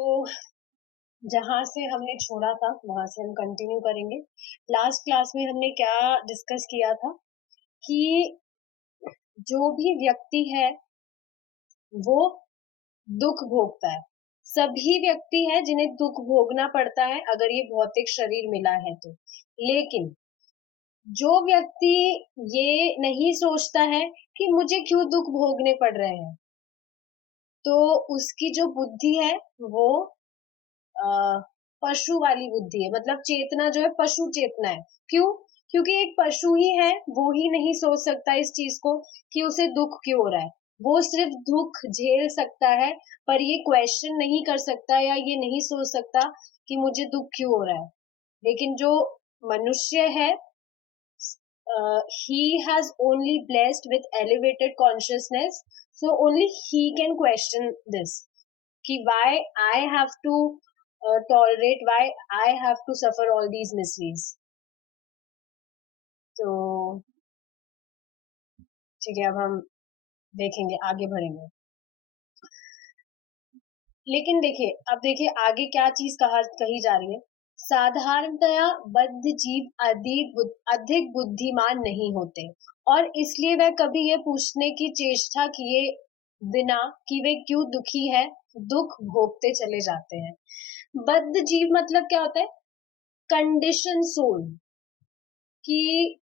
तो जहाँ से हमने छोड़ा था वहां से हम कंटिन्यू करेंगे। लास्ट क्लास में हमने क्या डिस्कस किया था कि जो भी व्यक्ति है वो दुख भोगता है। सभी व्यक्ति है जिन्हें दुख भोगना पड़ता है अगर ये भौतिक शरीर मिला है तो। लेकिन जो व्यक्ति ये नहीं सोचता है कि मुझे क्यों दुख भोगने पड़ रहे हैं, तो उसकी जो बुद्धि है वो पशु वाली बुद्धि है। मतलब चेतना जो है पशु चेतना है। क्यों? क्योंकि एक पशु ही है, वो ही नहीं सोच सकता इस चीज को कि उसे दुख क्यों हो रहा है। वो सिर्फ दुख झेल सकता है, पर ये क्वेश्चन नहीं कर सकता या ये नहीं सोच सकता कि मुझे दुख क्यों हो रहा है। लेकिन जो मनुष्य है, he has only blessed with elevated consciousness, so only he can question this कि why I have to tolerate, why I have to suffer all these miseries. तो ठीक है, अब हम देखेंगे, आगे बढ़ेंगे। लेकिन देखिए, अब देखिए आगे क्या चीज कही जा रही है। साधारणतया बद्ध जीव अधिक बुद्धिमान नहीं होते और इसलिए वह कभी ये पूछने की चेष्टा किए बिना कि वे क्यों दुखी है, दुख भोगते चले जाते हैं। बद्ध जीव मतलब क्या होता है? कंडीशन सोल, कि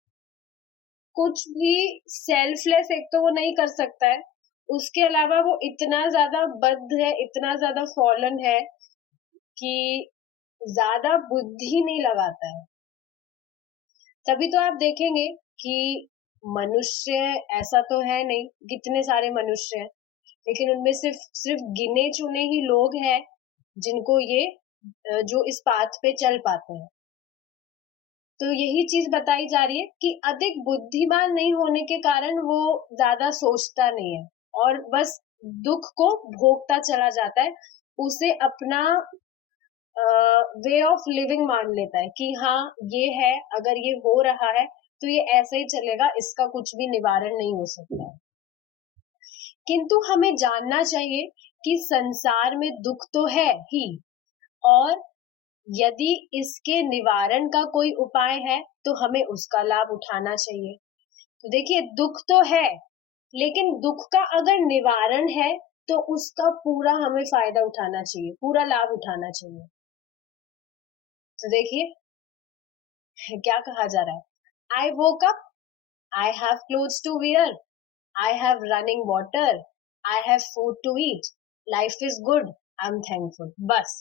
कुछ भी सेल्फलेस एक तो वो नहीं कर सकता है, उसके अलावा वो इतना ज्यादा बद्ध है, इतना ज्यादा फॉलन है कि ज्यादा बुद्धि नहीं लगाता है। तभी तो आप देखेंगे कि मनुष्य ऐसा तो है नहीं, कितने सारे मनुष्य हैं, लेकिन उनमें सिर्फ सिर्फ गिने चुने ही लोग हैं जिनको ये जो इस पाथ पे चल पाते हैं। तो यही चीज बताई जा रही है कि अधिक बुद्धिमान नहीं होने के कारण वो ज्यादा सोचता नहीं है और बस दुख को भोगता चला जाता है। उसे अपना वे ऑफ लिविंग मान लेता है कि हाँ ये है, अगर ये हो रहा है तो ये ऐसे ही चलेगा, इसका कुछ भी निवारण नहीं हो सकता है। किंतु हमें जानना चाहिए कि संसार में दुख तो है ही, और यदि इसके निवारण का कोई उपाय है तो हमें उसका लाभ उठाना चाहिए। तो देखिए, दुख तो है, लेकिन दुख का अगर निवारण है तो उसका पूरा हमें फायदा उठाना चाहिए, पूरा लाभ उठाना चाहिए। तो देखिए क्या कहा जा रहा है। I woke up, I have clothes to wear, I have running water, I have food to eat, life is good, I am thankful. बस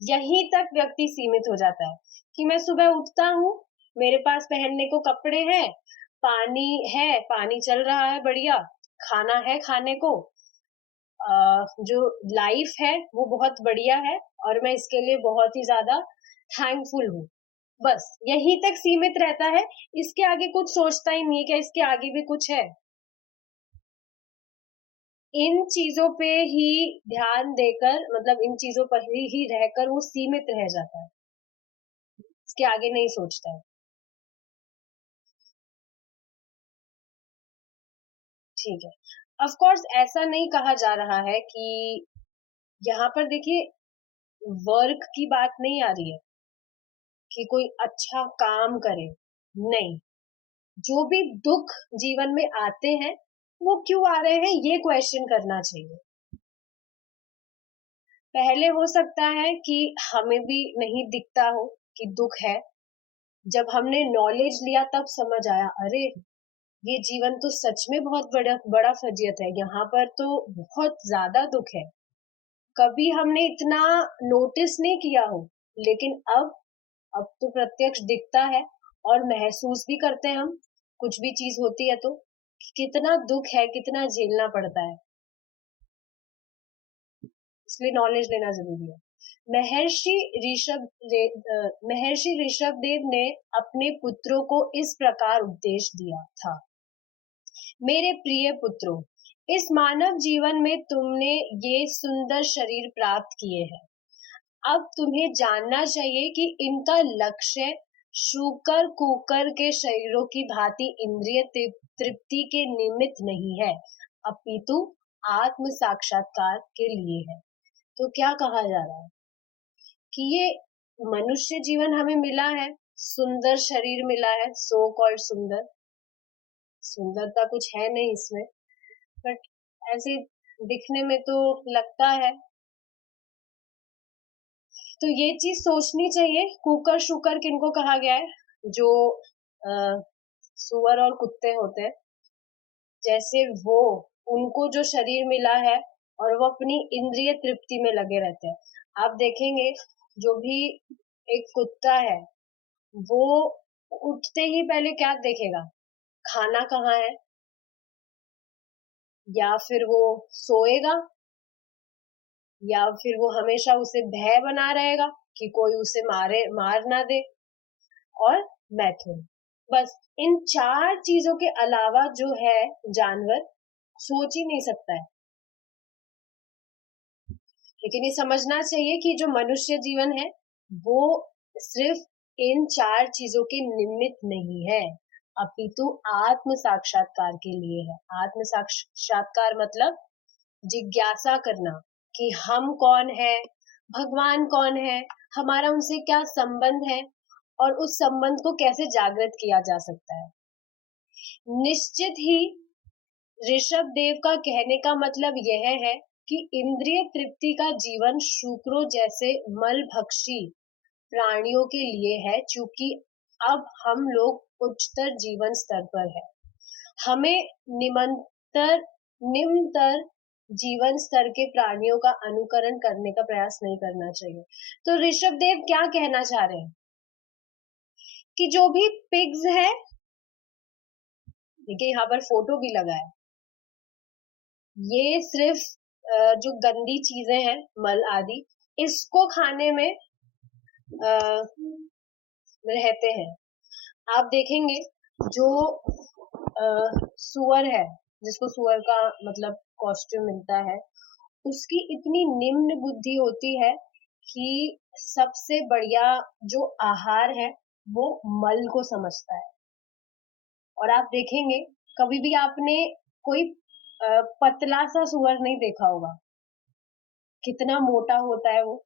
यहीं तक व्यक्ति सीमित हो जाता है कि मैं सुबह उठता हूँ, मेरे पास पहनने को कपड़े हैं, पानी है, पानी चल रहा है बढ़िया, खाना है खाने को, जो लाइफ है वो बहुत बढ़िया है और मैं इसके लिए बहुत ही ज्यादा थैंकफुल हूँ। बस यहीं तक सीमित रहता है, इसके आगे कुछ सोचता ही नहीं है क्या इसके आगे भी कुछ है। इन चीजों पे ही ध्यान देकर, मतलब इन चीजों पर ही रहकर वो सीमित रह जाता है, इसके आगे नहीं सोचता है। ठीक है, ऑफ कोर्स ऐसा नहीं कहा जा रहा है कि यहाँ पर देखिए वर्क की बात नहीं आ रही है कि कोई अच्छा काम करे, नहीं। जो भी दुख जीवन में आते हैं वो क्यों आ रहे हैं ये क्वेश्चन करना चाहिए। पहले हो सकता है कि हमें भी नहीं दिखता हो कि दुख है, जब हमने नॉलेज लिया तब समझ आया, अरे ये जीवन तो सच में बहुत बड़ा बड़ा फजियत है, यहाँ पर तो बहुत ज्यादा दुख है। कभी हमने इतना नोटिस नहीं किया हो, लेकिन अब तो प्रत्यक्ष दिखता है और महसूस भी करते हैं हम, कुछ भी चीज होती है तो कितना दुख है, कितना झेलना पड़ता है। इसलिए नॉलेज लेना जरूरी है। महर्षि ऋषभ देव ने अपने पुत्रों को इस प्रकार उपदेश दिया था। मेरे प्रिय पुत्रों, इस मानव जीवन में तुमने ये सुंदर शरीर प्राप्त किए हैं। अब तुम्हें जानना चाहिए कि इनका लक्ष्य शूकर कुकर के शरीरों की भांति इंद्रिय तृप्ति के निमित्त नहीं है, अपितु आत्म साक्षात्कार के लिए है। तो क्या कहा जा रहा है कि ये मनुष्य जीवन हमें मिला है, सुंदर शरीर मिला है, सो कॉल्ड सुंदर, सुंदरता कुछ है नहीं इसमें, बट ऐसे दिखने में तो लगता है। तो ये चीज सोचनी चाहिए, कुकर शुकर किनको कहा गया है, जो सुअर और कुत्ते होते हैं, जैसे वो, उनको जो शरीर मिला है और वो अपनी इंद्रिय तृप्ति में लगे रहते हैं। आप देखेंगे जो भी एक कुत्ता है, वो उठते ही पहले क्या देखेगा, खाना कहाँ है, या फिर वो सोएगा, या फिर वो हमेशा उसे भय बना रहेगा कि कोई उसे मार ना दे, और मैथुन। बस इन चार चीजों के अलावा जो है जानवर सोच ही नहीं सकता है। लेकिन ये समझना चाहिए कि जो मनुष्य जीवन है वो सिर्फ इन चार चीजों के निमित्त नहीं है, अपितु आत्म साक्षात्कार के लिए है। आत्म साक्षात्कार मतलब जिज्ञासा करना कि हम कौन है, भगवान कौन है, हमारा उनसे क्या संबंध है, और उस संबंध को कैसे जागृत किया जा सकता है। निश्चित ही ऋषभ देव का कहने का मतलब यह है कि इंद्रिय तृप्ति का जीवन शुक्रों जैसे मलभक्षी प्राणियों के लिए है, चूंकि अब हम लोग उच्चतर जीवन स्तर पर है। हमें निम्नतर जीवन स्तर के प्राणियों का अनुकरण करने का प्रयास नहीं करना चाहिए। तो ऋषभ देव क्या कहना चाह रहे हैं कि जो भी पिग्स है, देखिए यहाँ पर फोटो भी लगा है, ये सिर्फ जो गंदी चीजें हैं, मल आदि, इसको खाने में रहते हैं। आप देखेंगे जो सुअर है, जिसको सुअर का मतलब कॉस्ट्यूम मिलता है, उसकी इतनी निम्न बुद्धि होती है कि सबसे बढ़िया जो आहार है वो मल को समझता है। और आप देखेंगे, कभी भी आपने कोई पतला सा सुअर नहीं देखा होगा, कितना मोटा होता है वो,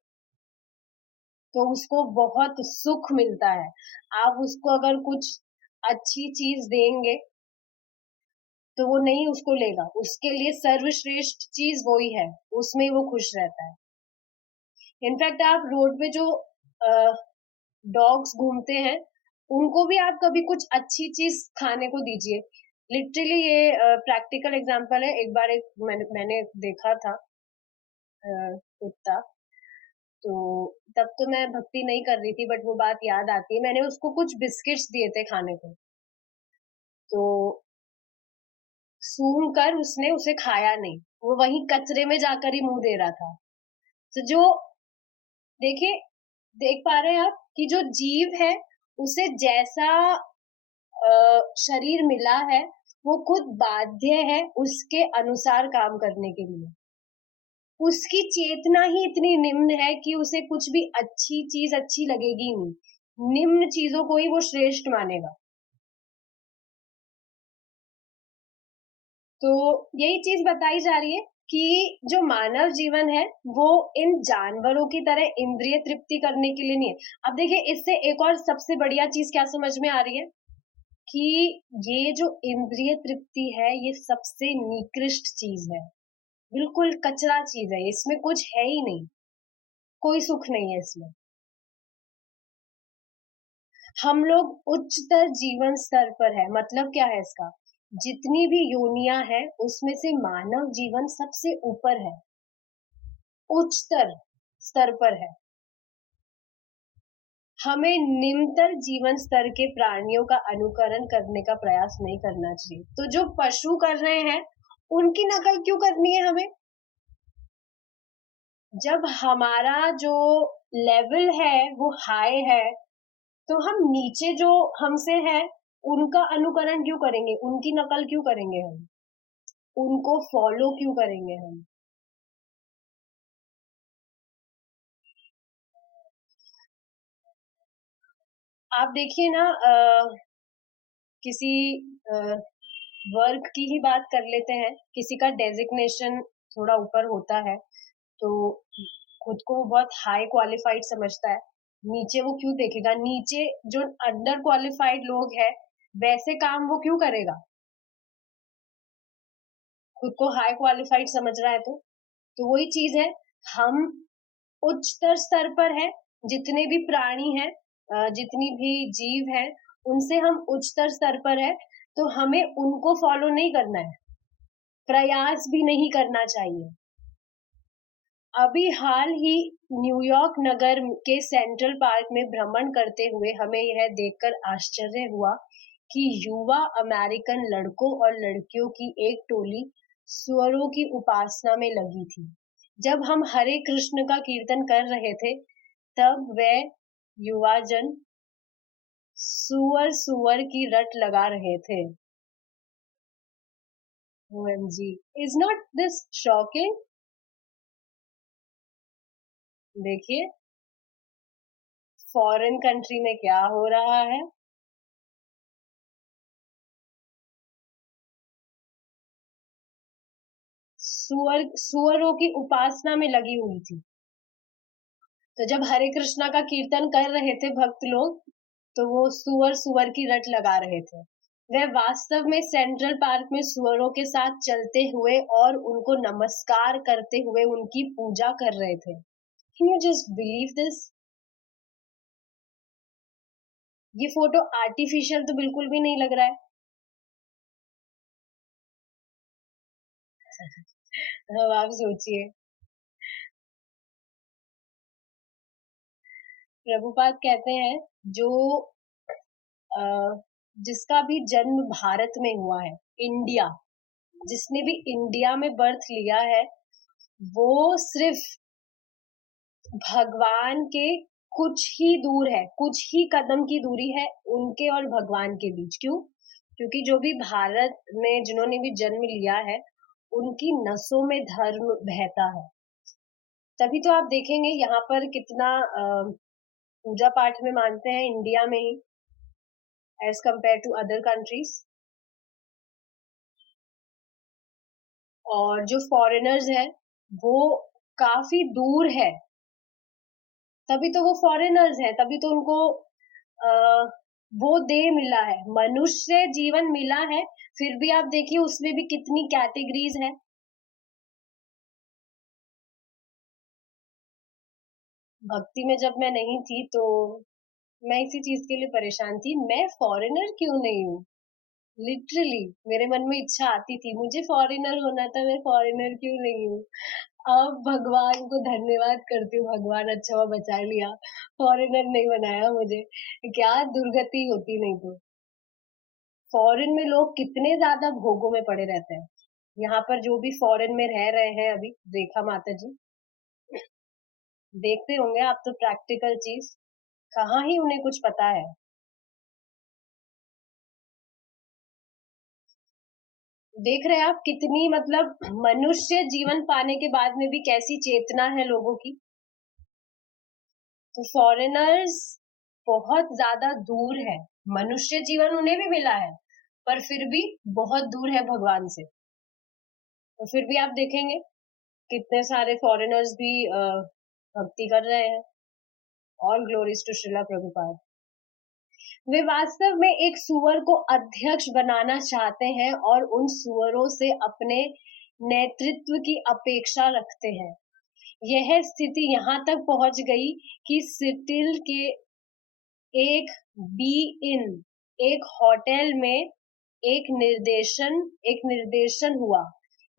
तो उसको बहुत सुख मिलता है। आप उसको अगर कुछ अच्छी चीज देंगे तो वो नहीं उसको लेगा, उसके लिए सर्वश्रेष्ठ चीज वही है, उसमें वो खुश रहता है। इनफैक्ट आप रोड पे जो डॉग्स घूमते हैं, उनको भी आप कभी कुछ अच्छी चीज खाने को दीजिए। लिटरली ये प्रैक्टिकल एग्जांपल है। एक बार मैंने देखा था कुत्ता, तो तब तो मैं भक्ति नहीं कर रही थी, बट वो बात याद आती है, मैंने उसको कुछ बिस्किट्स दिए थे खाने को, तो सूंघ कर उसने उसे खाया नहीं, वो वहीं कचरे में जाकर ही मुंह दे रहा था। तो जो, देखिए, देख पा रहे हैं आप कि जो जीव है उसे जैसा शरीर मिला है, वो खुद बाध्य है उसके अनुसार काम करने के लिए। उसकी चेतना ही इतनी निम्न है कि उसे कुछ भी अच्छी चीज अच्छी लगेगी नहीं, निम्न चीजों को ही वो श्रेष्ठ मानेगा। तो यही चीज बताई जा रही है कि जो मानव जीवन है वो इन जानवरों की तरह इंद्रिय तृप्ति करने के लिए नहीं है। अब देखिए, इससे एक और सबसे बढ़िया चीज क्या समझ में आ रही है कि ये जो इंद्रिय तृप्ति है ये सबसे निकृष्ट चीज है, बिल्कुल कचरा चीज है, इसमें कुछ है ही नहीं, कोई सुख नहीं है इसमें। हम लोग उच्चतर जीवन स्तर पर है, मतलब क्या है इसका, जितनी भी योनियां हैं उसमें से मानव जीवन सबसे ऊपर है, उच्चतर स्तर पर है। हमें निम्नतर जीवन स्तर के प्राणियों का अनुकरण करने का प्रयास नहीं करना चाहिए। तो जो पशु कर रहे हैं उनकी नकल क्यों करनी है हमें, जब हमारा जो लेवल है वो हाई है, तो हम नीचे जो हमसे है उनका अनुकरण क्यों करेंगे, उनकी नकल क्यों करेंगे, हम उनको फॉलो क्यों करेंगे हम। आप देखिए ना, किसी वर्क की ही बात कर लेते हैं, किसी का डेजिग्नेशन थोड़ा ऊपर होता है, तो खुद को वो बहुत हाई क्वालिफाइड समझता है, नीचे वो क्यों देखेगा? नीचे जो अंडर क्वालिफाइड लोग हैं, वैसे काम वो क्यों करेगा? खुद को हाई क्वालिफाइड समझ रहा है तो वही चीज है, हम उच्चतर स्तर पर हैं, जितने भी प्राणी हैं, जितनी भी जीव हैं, उनसे हम उच्चतर स्तर पर हैं, तो हमें उनको फॉलो नहीं करना है, प्रयास भी नहीं करना चाहिए। अभी हाल ही न्यूयॉर्क नगर के सेंट्रल पार्क में भ्रमण करते हुए हमें यह देखकर आश्चर्य हुआ कि युवा अमेरिकन लड़कों और लड़कियों की एक टोली सुअरों की उपासना में लगी थी। जब हम हरे कृष्ण का कीर्तन कर रहे थे, तब वह युवाजन सुअर सुअर की रट लगा रहे थे। OMG, is not this shocking? देखिए, फॉरेन कंट्री में क्या हो रहा है। सुअरों की उपासना में लगी हुई थी। तो जब हरे कृष्णा का कीर्तन कर रहे थे भक्त लोग, तो वो सुअर सुअर की रट लगा रहे थे। वे वास्तव में सेंट्रल पार्क में सुअरों के साथ चलते हुए और उनको नमस्कार करते हुए उनकी पूजा कर रहे थे। Can you just believe this? ये फोटो आर्टिफिशियल तो बिल्कुल भी नहीं लग रहा है। अब आप सोचिए, प्रभुपाद कहते हैं जो जिसका भी जन्म भारत में हुआ है, इंडिया, जिसने भी इंडिया में बर्थ लिया है, वो सिर्फ भगवान के कुछ ही दूर है, कुछ ही कदम की दूरी है उनके और भगवान के बीच। क्यों? क्योंकि जो भी भारत में जिन्होंने भी जन्म लिया है, उनकी नसों में धर्म बहता है। तभी तो आप देखेंगे यहाँ पर कितना पूजा पाठ में मानते हैं इंडिया में ही, as compare to other countries. और जो फॉरेनर्स हैं, वो काफी दूर है, तभी तो वो फॉरेनर्स हैं, तभी तो उनको आ, वो देह मिला है, मनुष्य जीवन मिला है। फिर भी आप देखिए उसमें भी कितनी कैटेगरीज है। भक्ति में जब मैं नहीं थी तो मैं इसी चीज के लिए परेशान थी, मैं फॉरेनर क्यों नहीं हूँ। लिटरली मेरे मन में इच्छा आती थी, मुझे फॉरेनर होना था, मैं फॉरेनर क्यों नहीं हूँ। अब भगवान को धन्यवाद करती हूँ, भगवान अच्छा हुआ बचा लिया, फॉरेनर नहीं बनाया मुझे, क्या दुर्गति होती नहीं तो। फॉरेन में लोग कितने ज्यादा भोगों में पड़े रहते हैं। यहाँ पर जो भी फॉरेन में रह रहे हैं अभी, रेखा माता जी, देखते होंगे आप तो प्रैक्टिकल चीज, कहाँ ही उन्हें कुछ पता है। देख रहे हैं आप कितनी, मतलब मनुष्य जीवन पाने के बाद में भी कैसी चेतना है लोगों की। तो फॉरेनर्स बहुत ज्यादा दूर है, मनुष्य जीवन उन्हें भी मिला है, पर फिर भी बहुत दूर है भगवान से। तो फिर भी आप देखेंगे कितने सारे फॉरेनर्स भी भक्ति कर रहे हैं। All glories to Srila Prabhupada. वे वास्तव में एक सुअर को अध्यक्ष बनाना चाहते हैं और उन सुअरों से अपने नेतृत्व की अपेक्षा रखते हैं। यह स्थिति यहाँ तक पहुंच गई कि सिटिल के एक बी इन, एक होटल में एक निर्देशन हुआ,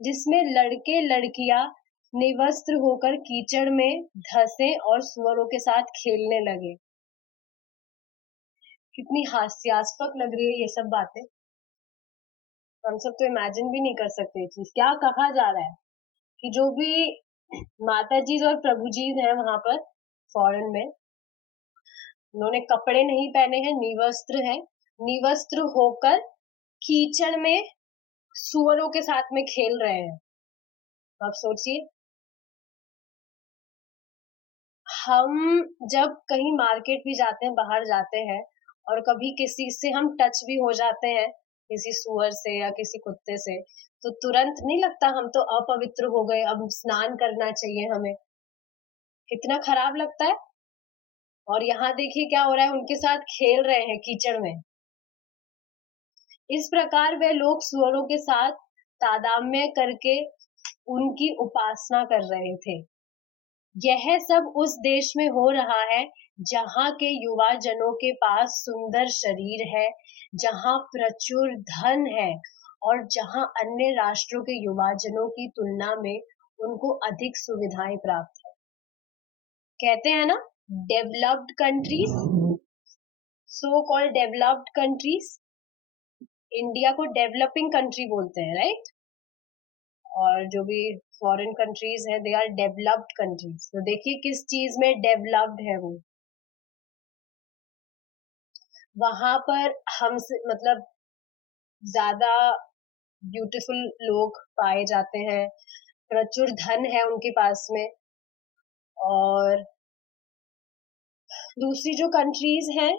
जिसमें लड़के लड़कियां निवस्त्र होकर कीचड़ में धंसे और सुअरों के साथ खेलने लगे। कितनी हास्यास्पद लग रही है ये सब बातें। हम सब तो इमेजिन भी नहीं कर सकते ये चीज। क्या कहा जा रहा है कि जो भी माता जी और प्रभु जी हैं वहां पर फॉरेन में, उन्होंने कपड़े नहीं पहने हैं, निवस्त्र हैं, निवस्त्र होकर कीचड़ में सुअरों के साथ में खेल रहे हैं। आप सोचिए, हम जब कहीं मार्केट भी जाते हैं, बाहर जाते हैं, और कभी किसी से हम टच भी हो जाते हैं, किसी सुअर से या किसी कुत्ते से, तो तुरंत नहीं लगता हम तो अपवित्र हो गए, अब स्नान करना चाहिए हमें। कितना खराब लगता है। और यहाँ देखिए क्या हो रहा है, उनके साथ खेल रहे हैं कीचड़ में। इस प्रकार वे लोग सुअरों के साथ तादात्म्य करके उनकी उपासना कर रहे थे। यह सब उस देश में हो रहा है जहाँ के युवा जनों के पास सुंदर शरीर है, जहाँ प्रचुर धन है और जहाँ अन्य राष्ट्रों के युवा जनों की तुलना में उनको अधिक सुविधाएं प्राप्त है। कहते हैं ना, developed countries, so called developed countries. India को डेवलपिंग कंट्री बोलते हैं, राइट? और जो भी फॉरेन कंट्रीज है, दे आर डेवलप्ड कंट्रीज। तो देखिए किस चीज में डेवलप्ड है वो। वहां पर हमसे मतलब ज्यादा ब्यूटीफुल लोग पाए जाते हैं, प्रचुर धन है उनके पास में। और दूसरी जो कंट्रीज हैं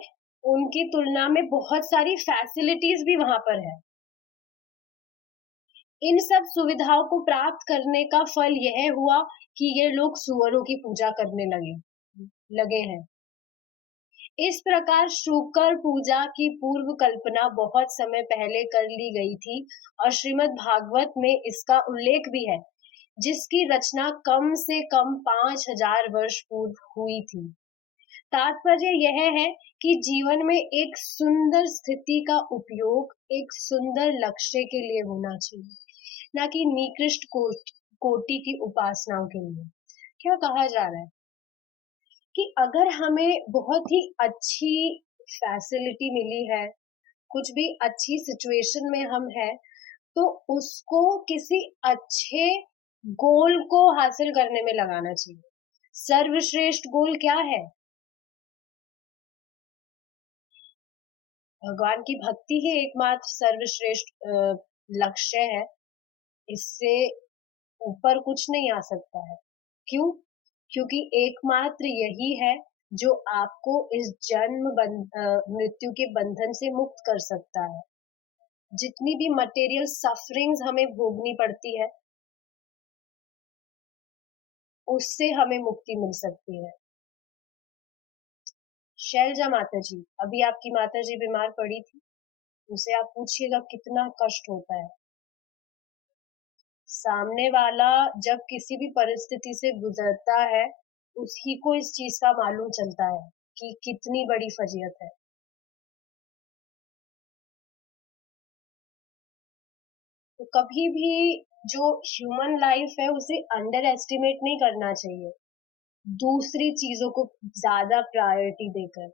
उनकी तुलना में बहुत सारी फैसिलिटीज भी वहां पर है। इन सब सुविधाओं को प्राप्त करने का फल यह हुआ कि ये लोग सुअरों की पूजा करने लगे हैं। इस प्रकार शुकर पूजा की पूर्व कल्पना बहुत समय पहले कर ली गई थी और श्रीमद् भागवत में इसका उल्लेख भी है, जिसकी रचना कम से कम 5000 वर्ष पूर्व हुई थी। तात्पर्य यह है कि जीवन में एक सुंदर स्थिति का उपयोग एक सुंदर लक्ष्य के लिए होना चाहिए, ना कि निकृष्ट कोटि की उपासनाओं के लिए। क्या कहा जा रहा है कि अगर हमें बहुत ही अच्छी फैसिलिटी मिली है, कुछ भी अच्छी सिचुएशन में हम हैं, तो उसको किसी अच्छे गोल को हासिल करने में लगाना चाहिए। सर्वश्रेष्ठ गोल क्या है? भगवान की भक्ति ही एकमात्र सर्वश्रेष्ठ लक्ष्य है। इससे ऊपर कुछ नहीं आ सकता है। क्यों? क्योंकि एकमात्र यही है जो आपको इस जन्म मृत्यु के बंधन से मुक्त कर सकता है। जितनी भी मटेरियल सफरिंग्स हमें भोगनी पड़ती है, उससे हमें मुक्ति मिल सकती है। शैलजा माता जी, अभी आपकी माता जी बीमार पड़ी थी, उनसे आप पूछिएगा कितना कष्ट होता है। सामने वाला जब किसी भी परिस्थिति से गुजरता है, उसी को इस चीज का मालूम चलता है कि कितनी बड़ी फजीयत है। तो कभी भी जो ह्यूमन लाइफ है उसे अंडर एस्टिमेट नहीं करना चाहिए, दूसरी चीजों को ज्यादा प्रायोरिटी देकर।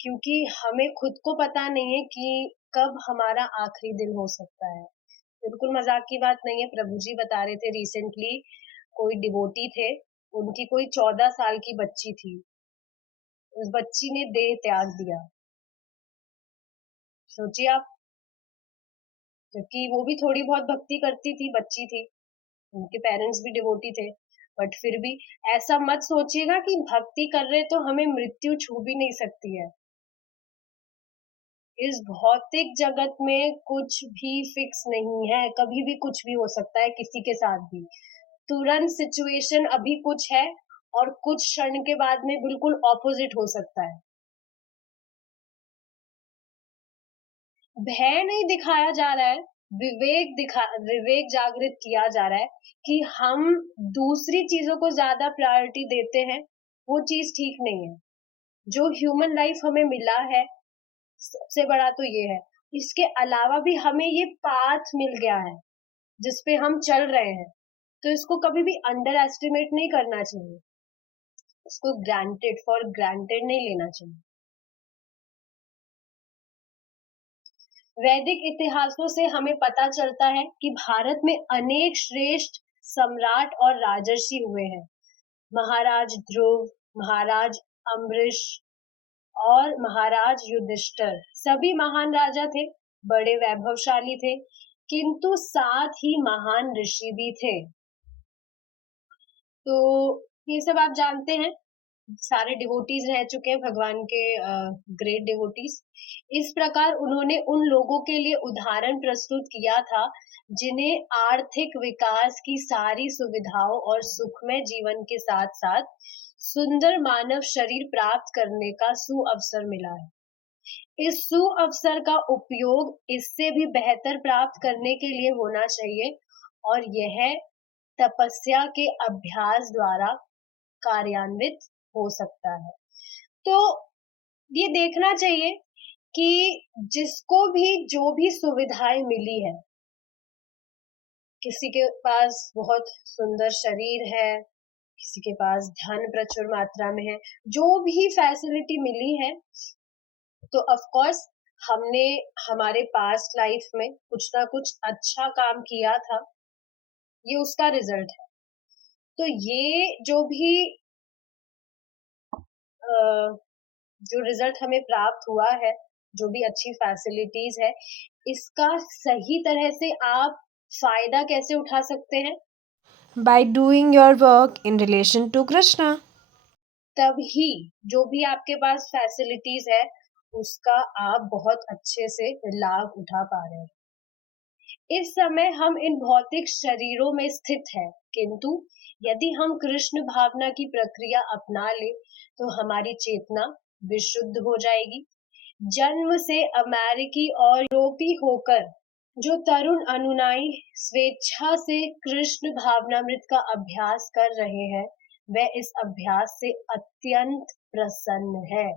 क्योंकि हमें खुद को पता नहीं है कि कब हमारा आखिरी दिन हो सकता है। बिल्कुल मजाक की बात नहीं है। प्रभु जी बता रहे थे रिसेंटली, कोई डिवोटी थे, उनकी कोई 14 साल की बच्ची थी, उस बच्ची ने देह त्याग दिया। सोचिए आप, जबकि वो भी थोड़ी बहुत भक्ति करती थी, बच्ची थी, उनके पेरेंट्स भी डिवोटी थे, बट फिर भी ऐसा मत सोचिएगा कि भक्ति कर रहे तो हमें मृत्यु छू भी नहीं सकती है। इस भौतिक जगत में कुछ भी फिक्स नहीं है, कभी भी कुछ भी हो सकता है किसी के साथ भी। तुरंत सिचुएशन अभी कुछ है और कुछ क्षण के बाद में बिल्कुल ऑपोजिट हो सकता है। भय नहीं दिखाया जा रहा है, विवेक जागृत किया जा रहा है कि हम दूसरी चीजों को ज्यादा प्रायोरिटी देते हैं, वो चीज ठीक नहीं है। जो ह्यूमन लाइफ हमें मिला है, सबसे बड़ा तो ये है। इसके अलावा भी हमें ये पाथ मिल गया है जिसपे हम चल रहे हैं, तो इसको कभी भी अंडर एस्टिमेट नहीं करना चाहिए, इसको ग्रांटेड फॉर ग्रांटेड नहीं लेना चाहिए। वैदिक इतिहासों से हमें पता चलता है कि भारत में अनेक श्रेष्ठ सम्राट और राजर्षि हुए हैं। महाराज ध्रुव, महाराज अम्बरीश और महाराज युधिष्ठिर सभी महान राजा थे, बड़े वैभवशाली थे, किंतु साथ ही महान ऋषि भी थे। तो ये सब आप जानते हैं। सारे डिवोटीज रह चुके हैं भगवान के, ग्रेट डिवोटीज। इस प्रकार उन्होंने उन लोगों के लिए उदाहरण प्रस्तुत किया था जिन्हें आर्थिक विकास की सारी सुविधाओं और सुखमय जीवन के साथ साथ सुंदर मानव शरीर प्राप्त करने का सुअवसर मिला है। इस सुअवसर का उपयोग इससे भी बेहतर प्राप्त करने के लिए होना चाहिए, और यह तपस्या के अभ्यास द्वारा कार्यान्वित हो सकता है। तो ये देखना चाहिए कि जिसको भी जो भी सुविधाएं मिली है, किसी के पास बहुत सुंदर शरीर है, किसी के पास धन प्रचुर मात्रा में है, जो भी फैसिलिटी मिली है, तो ऑफ कोर्स हमने हमारे पास्ट लाइफ में कुछ ना कुछ अच्छा काम किया था, ये उसका रिजल्ट है। तो ये जो भी जो रिजल्ट हमें प्राप्त हुआ है, जो भी अच्छी फैसिलिटीज है, इसका सही तरह से आप फायदा कैसे उठा सकते हैं? By doing your work in relation to Krishna. तभी जो भी आपके पास फैसिलिटीज है, उसका आप बहुत अच्छे से लाभ उठा पा रहे हैं। इस समय हम इन भौतिक शरीरों में स्थित हैं, किंतु यदि हम कृष्ण भावना की प्रक्रिया अपना ले तो हमारी चेतना विशुद्ध हो जाएगी। जन्म से अमेरिकी और यूरोपी होकर जो तरुण अनुयायी स्वेच्छा से कृष्ण भावनामृत का अभ्यास कर रहे हैं, वह इस अभ्यास से अत्यंत प्रसन्न है।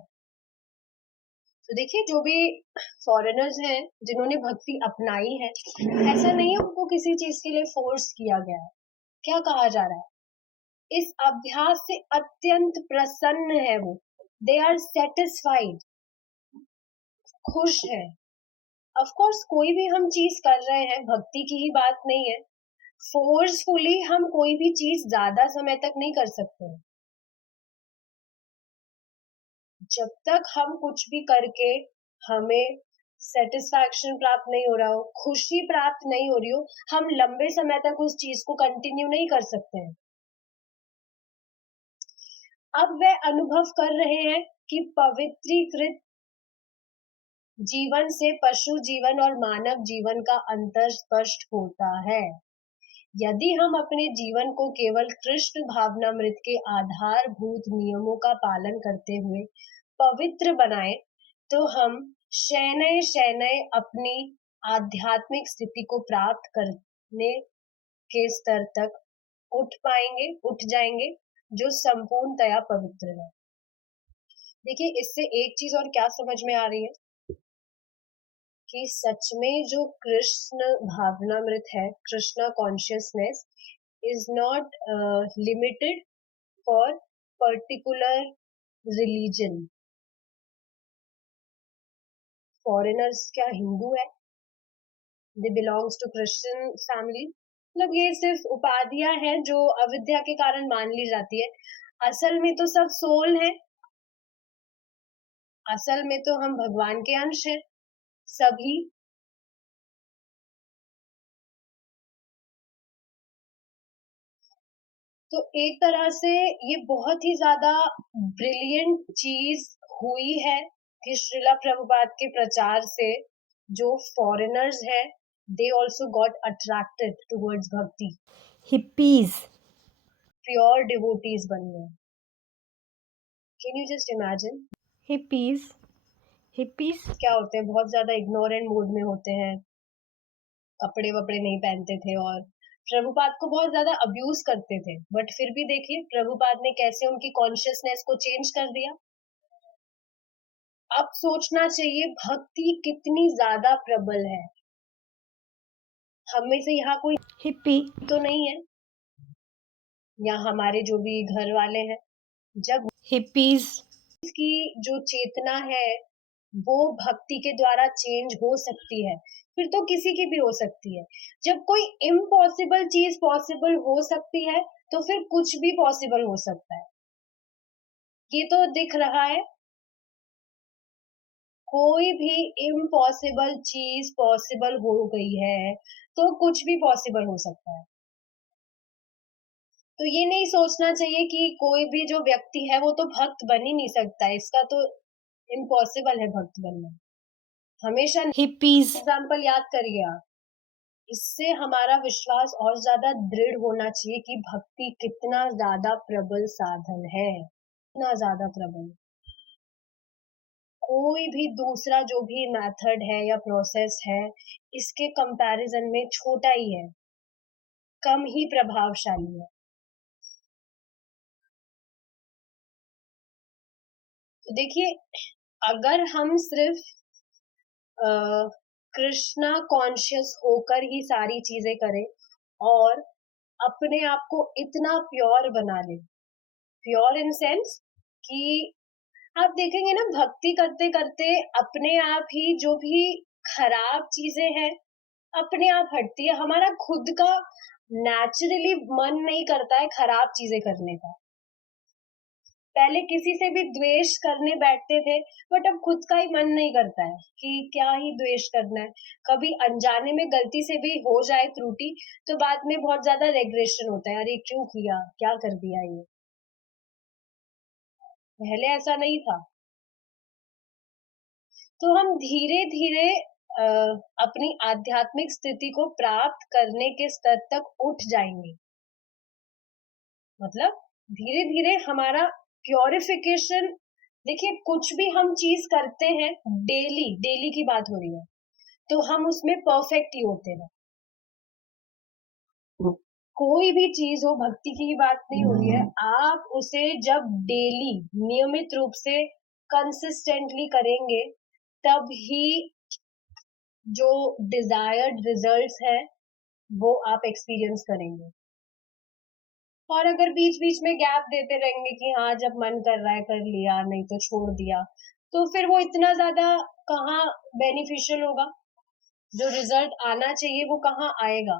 तो देखिए, जो भी फॉरेनर्स हैं जिन्होंने भक्ति अपनाई है, ऐसा नहीं है उनको किसी चीज के लिए फोर्स किया गया है। क्या कहा जा रहा है? इस अभ्यास से अत्यंत प्रसन्न है वो, दे आर सेटिस्फाइड, खुश है। ऑफ कोर्स कोई भी हम चीज कर रहे हैं, भक्ति की ही बात नहीं है, फोर्सफुली हम कोई भी चीज ज्यादा समय तक नहीं कर सकते हैं। जब तक हम कुछ भी करके हमें सेटिस्फैक्शन प्राप्त नहीं हो रहा हो, खुशी प्राप्त नहीं हो रही हो, हम लंबे समय तक उस चीज को कंटिन्यू नहीं कर सकते हैं। अब वे अनुभव कर रहे हैं कि पवित्रीकृत जीवन से पशु जीवन और मानव जीवन का अंतर स्पष्ट होता है। यदि हम अपने जीवन को केवल कृष्ण भावनामृत के आधारभूत नियमों का पालन करते हुए पवित्र बनाए, तो हम शैनय शैनय अपनी आध्यात्मिक स्थिति को प्राप्त करने के स्तर तक उठ जाएंगे, जो संपूर्णतया पवित्र है। देखिए, इससे एक चीज और क्या समझ में आ रही है कि सच में जो कृष्ण भावनामृत है, Krishna consciousness is not limited for particular religion. Foreigners क्या हिंदू है? They belongs to Christian family, मतलब ये सिर्फ उपाधियां हैं जो अविद्या के कारण मान ली जाती है। असल में तो सब सोल है, असल में तो हम भगवान के अंश हैं सभी। तो एक तरह से ये बहुत ही ज्यादा ब्रिलियंट चीज हुई है कि श्रीला प्रभुपाद के प्रचार से जो फॉरेनर्स हैं, they also got attracted towards भक्ति, Hippies. प्योर डिवोटीज बन गए। Can you just imagine? Hippies. Hippies. क्या होते हैं, बहुत ज्यादा इग्नोरेंट मूड में होते हैं, कपड़े वपड़े नहीं पहनते थे और प्रभुपाद को बहुत ज्यादा अब्यूज करते थे, बट फिर भी देखिए प्रभुपाद ने कैसे उनकी कॉन्शियसनेस को चेंज कर दिया। अब सोचना चाहिए भक्ति कितनी ज्यादा प्रबल है। हम में से यहाँ कोई Hippie. तो नहीं है, या हमारे जो भी घर वाले हैं, जब Hippies. की जो चेतना है वो भक्ति के द्वारा चेंज हो सकती है, फिर तो किसी की भी हो सकती है। जब कोई इम्पॉसिबल चीज पॉसिबल हो सकती है, तो फिर कुछ भी पॉसिबल हो सकता है। ये तो दिख रहा है, कोई भी इम्पॉसिबल चीज पॉसिबल हो गई है, तो कुछ भी पॉसिबल हो सकता है। तो ये नहीं सोचना चाहिए कि कोई भी जो व्यक्ति है वो तो भक्त बन ही नहीं सकता, इसका तो इम्पॉसिबल है भक्त बनना। हमेशा Hippies. एग्जाम्पल याद करिए आप, इससे हमारा विश्वास और ज्यादा दृढ़ होना चाहिए कि भक्ति कितना ज्यादा प्रबल साधन है, कितना ज्यादा प्रबल। कोई भी दूसरा जो भी मेथड है या प्रोसेस है, इसके कंपैरिजन में छोटा ही है, कम ही प्रभावशाली है। तो देखिए, अगर हम सिर्फ कृष्णा कॉन्शियस होकर ही सारी चीजें करें और अपने आप को इतना प्योर बना ले, प्योर इन सेंस कि आप देखेंगे ना, भक्ति करते करते अपने आप ही जो भी खराब चीजें हैं अपने आप हटती है। हमारा खुद का नेचुरली मन नहीं करता है खराब चीजें करने का। पहले किसी से भी द्वेष करने बैठते थे, बट अब खुद का ही मन नहीं करता है कि क्या ही द्वेष करना है। कभी अनजाने में गलती से भी हो जाए त्रुटि, तो बाद में बहुत ज्यादा रेग्रेशन होता है, अरे क्यों किया, क्या कर दिया ये। पहले ऐसा नहीं था। तो हम धीरे धीरे अपनी आध्यात्मिक स्थिति को प्राप्त करने के स्तर तक उठ जाएंगे। मतलब धीरे धीरे हमारा प्योरिफिकेशन, देखिए कुछ भी हम चीज करते हैं, डेली डेली की बात हो रही है, तो हम उसमें परफेक्ट ही होते हैं। कोई भी चीज हो, भक्ति की ही बात नहीं हो रही है, आप उसे जब डेली नियमित रूप से कंसिस्टेंटली करेंगे, तब ही जो डिजायर्ड रिजल्ट्स है वो आप एक्सपीरियंस करेंगे। और अगर बीच बीच में गैप देते रहेंगे कि हाँ जब मन कर रहा है कर लिया, नहीं तो छोड़ दिया, तो फिर वो इतना ज्यादा कहाँ बेनिफिशियल होगा, जो रिजल्ट आना चाहिए वो कहाँ आएगा।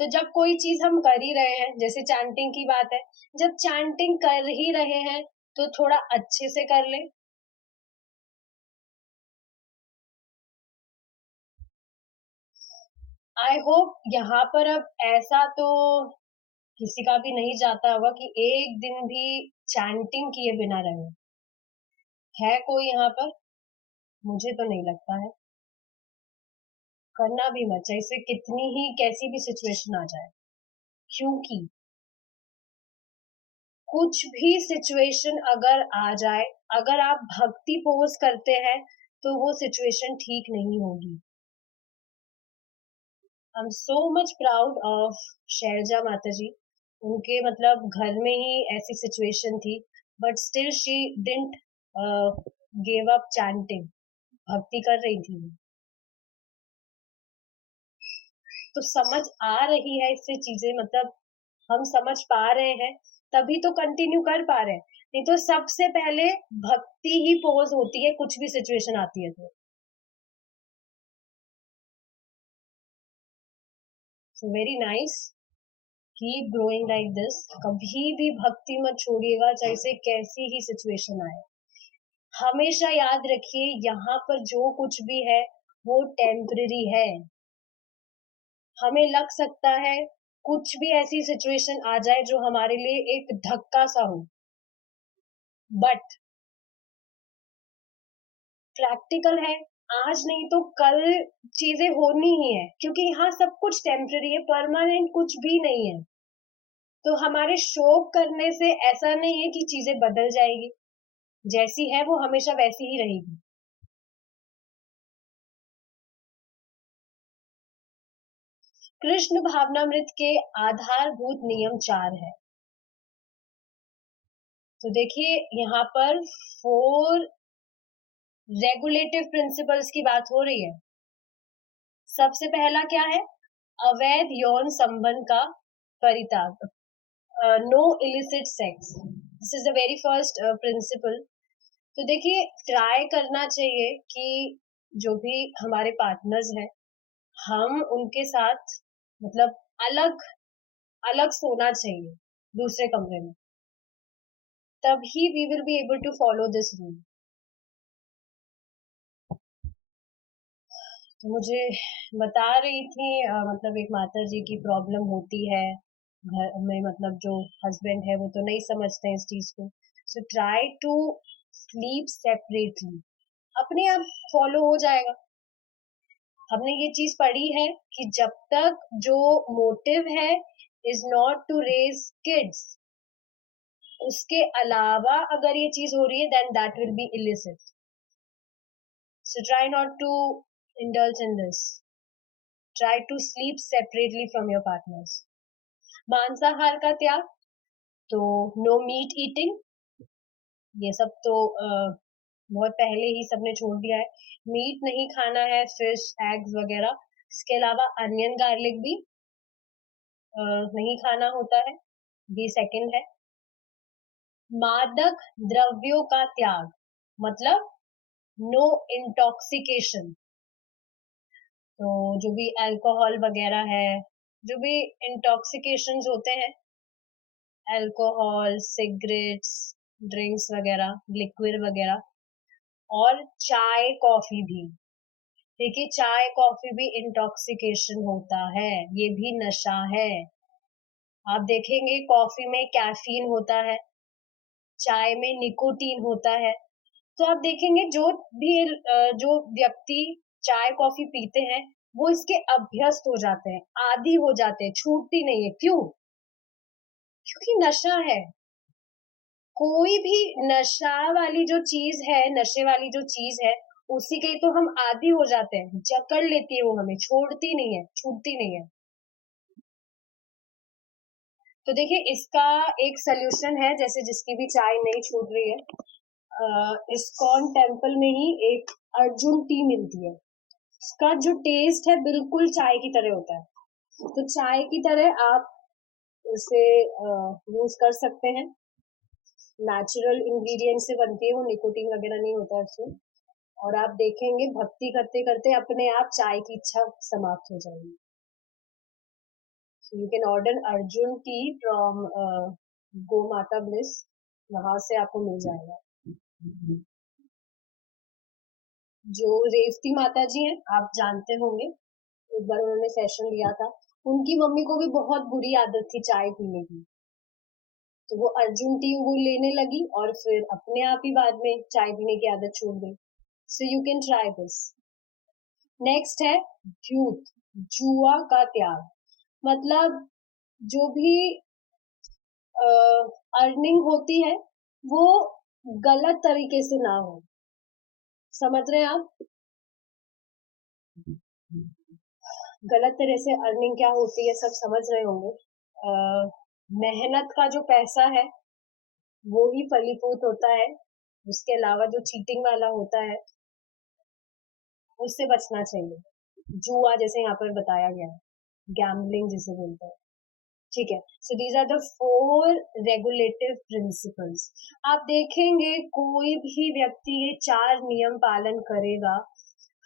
तो जब कोई चीज हम कर ही रहे हैं, जैसे चैंटिंग की बात है, जब चैंटिंग कर ही रहे हैं तो थोड़ा अच्छे से कर ले। आई होप यहाँ पर अब ऐसा तो किसी का भी नहीं जाता होगा कि एक दिन भी चैंटिंग किए बिना रहे। है कोई यहाँ पर? मुझे तो नहीं लगता है। करना भी मत चाहिए, इससे कितनी ही कैसी भी सिचुएशन आ जाए, क्योंकि कुछ भी सिचुएशन अगर आ जाए, अगर आप भक्ति पोज करते हैं तो वो सिचुएशन ठीक नहीं होगी। I am so much proud of Shailaja माता जी। उनके मतलब घर में ही ऐसी सिचुएशन थी, but still she didn't give up chanting, भक्ति कर रही थी। तो समझ आ रही है इससे चीजें, मतलब हम समझ पा रहे हैं, तभी तो कंटिन्यू कर पा रहे हैं। नहीं तो सबसे पहले भक्ति ही पोज होती है कुछ भी सिचुएशन आती है तो। So very nice, keep growing like this. कभी भी भक्ति मत छोड़िएगा, चाहे से कैसी ही सिचुएशन आए। हमेशा याद रखिए, यहाँ पर जो कुछ भी है वो टेम्पररी है। हमें लग सकता है कुछ भी ऐसी सिचुएशन आ जाए जो हमारे लिए एक धक्का सा हो, बट प्रैक्टिकल है, आज नहीं तो कल चीजें होनी ही है, क्योंकि यहाँ सब कुछ टेम्पररी है, परमानेंट कुछ भी नहीं है। तो हमारे शोक करने से ऐसा नहीं है कि चीजें बदल जाएगी, जैसी है वो हमेशा वैसी ही रहेगी। कृष्ण भावनामृत के आधारभूत नियम 4 है। तो देखिए यहाँ पर 4 रेगुलेटिव प्रिंसिपल्स की बात हो रही है। सबसे पहला क्या है? अवैध यौन संबंध का परित्याग, no illicit sex. This is the very first principle. तो देखिए, ट्राई करना चाहिए कि जो भी हमारे पार्टनर्स हैं, हम उनके साथ मतलब अलग अलग सोना चाहिए, दूसरे कमरे में, तभी we will be able to follow this rule. तो मुझे बता रही थी मतलब एक माता जी की प्रॉब्लम होती है घर में, मतलब जो हस्बैंड है वो तो नहीं समझते हैं इस चीज को। So try to sleep separately, अपने आप फॉलो हो जाएगा। हमने ये चीज पढ़ी है कि जब तक जो मोटिव है is not to raise kids, उसके अलावा अगर ये चीज हो रही है then that will be illicit. So try not to indulge in this. Try to sleep separately from your partners. मांसाहार का त्याग, तो नो मीट ईटिंग, ये सब तो बहुत पहले ही सबने छोड़ दिया है। मीट नहीं खाना है, फिश एग्स वगैरह। इसके अलावा अनियन गार्लिक भी नहीं खाना होता है, ये सेकंड है। मादक द्रव्यों का त्याग, मतलब नो इंटॉक्सिकेशन। तो जो भी अल्कोहल वगैरह है, जो भी इंटॉक्सिकेशंस होते हैं, अल्कोहल, सिगरेट्स, ड्रिंक्स वगैरह, लिक्विड वगैरह, और चाय कॉफी भी। देखिए चाय कॉफी भी इंटॉक्सिकेशन होता है, ये भी नशा है। आप देखेंगे कॉफी में कैफीन होता है, चाय में निकोटीन होता है। तो आप देखेंगे जो व्यक्ति चाय कॉफी पीते हैं वो इसके अभ्यस्त हो जाते हैं, आदी हो जाते हैं, छूटती नहीं है। क्यों? क्योंकि नशा है। कोई भी नशा वाली जो चीज है, नशे वाली जो चीज है, उसी के ही तो हम आदी हो जाते हैं, जकड़ लेती है वो, हमें छोड़ती नहीं है, छूटती नहीं है। तो देखिए इसका एक सोल्यूशन है, जैसे जिसकी भी चाय नहीं छूट रही है, इस्कॉन टेम्पल में ही एक अर्जुन टी मिलती है। उसका जो टेस्ट है बिल्कुल चाय की तरह होता है। तो चाय की तरह आप उसे यूज कर सकते हैं। नेचुरल इंग्रेडिएंट से बनती है वो, निकोटीन वगैरह नहीं होता उसमें। और आप देखेंगे भक्ति करते करते अपने आप चाय की इच्छा समाप्त हो जाएगी। You can order Arjuna tea from Go Mata Bliss, वहां से आपको मिल जाएगा। जो रेवती माता जी हैं, आप जानते होंगे, एक बार उन्होंने सेशन लिया था। उनकी मम्मी को भी बहुत बुरी आदत थी चाय पीने की, तो वो अर्जुन टी वो लेने लगी और फिर अपने आप ही बाद में चाय पीने की आदत छोड़ गई। So you can try this. Next है झूठ, जुआ का त्याग। मतलब जो भी अर्निंग होती है वो गलत तरीके से ना हो। समझ रहे हैं आप? गलत तरह से अर्निंग क्या होती है सब समझ रहे होंगे। मेहनत का जो पैसा है वो ही फलीभूत होता है, उसके अलावा जो चीटिंग वाला होता है उससे बचना चाहिए। जुआ जैसे यहाँ पर बताया गया है, गैम्बलिंग जिसे बोलते हैं। ठीक है, so these are the 4 regulative principles. आप देखेंगे कोई भी व्यक्ति ये 4 नियम पालन करेगा,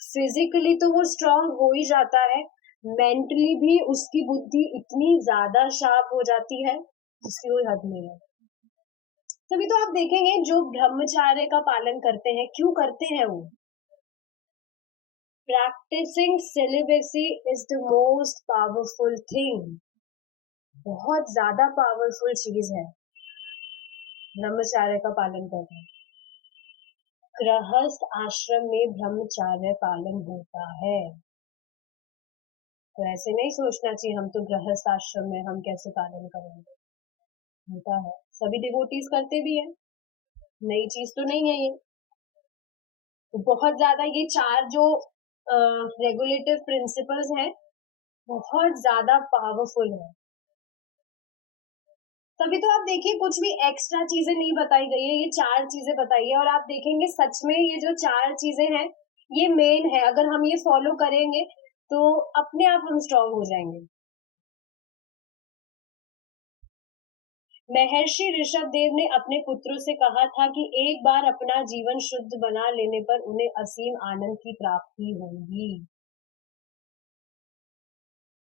फिजिकली तो वो स्ट्रांग हो ही जाता है, मेंटली भी उसकी बुद्धि इतनी ज्यादा शार्प हो जाती है जिसकी कोई हद नहीं है। तभी तो आप देखेंगे जो ब्रह्मचार्य का पालन करते हैं, क्यों करते हैं वो? Practising celibacy is the most powerful thing. बहुत ज्यादा पावरफुल चीज है ब्रह्मचार्य का पालन करना। गृहस्थ आश्रम में ब्रह्मचार्य पालन होता है, तो ऐसे नहीं सोचना चाहिए हम तो गृहस्थ आश्रम में हम कैसे पालन करेंगे। होता है, सभी डिवोटीज करते भी है, नई चीज तो नहीं है ये। तो बहुत ज्यादा ये 4 जो रेगुलेटिव प्रिंसिपल्स हैं बहुत ज्यादा पावरफुल है। तभी तो आप देखिए कुछ भी एक्स्ट्रा चीजें नहीं बताई गई है, ये 4 चीजें बताई है। और आप देखेंगे सच में ये जो 4 चीजें हैं ये मेन है, अगर हम ये फॉलो करेंगे तो अपने आप हम स्ट्रांग हो जाएंगे। महर्षि ऋषभ देव ने अपने पुत्रों से कहा था कि एक बार अपना जीवन शुद्ध बना लेने पर उन्हें असीम आनंद की प्राप्ति होगी।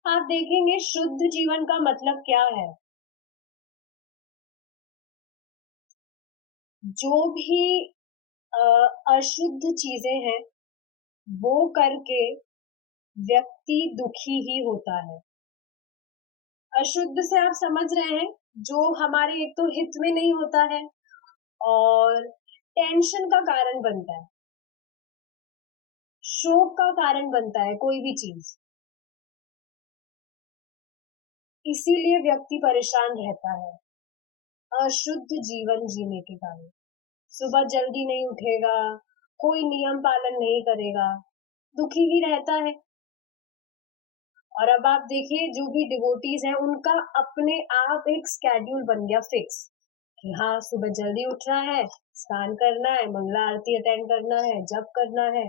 आप देखेंगे शुद्ध जीवन का मतलब क्या है। जो भी अशुद्ध चीजें हैं वो करके व्यक्ति दुखी ही होता है। अशुद्ध से आप समझ रहे हैं, जो हमारे एक तो हित में नहीं होता है और टेंशन का कारण बनता है, शोक का कारण बनता है कोई भी चीज, इसीलिए व्यक्ति परेशान रहता है अशुद्ध जीवन जीने के कारण। सुबह जल्दी नहीं उठेगा, कोई नियम पालन नहीं करेगा, दुखी ही रहता है। और अब आप देखिए, जो भी डिवोटीज हैं उनका अपने आप एक स्केड्यूल बन गया फिक्स, कि हाँ सुबह जल्दी उठना है, स्नान करना है, मंगला आरती अटेंड करना है, जप करना है,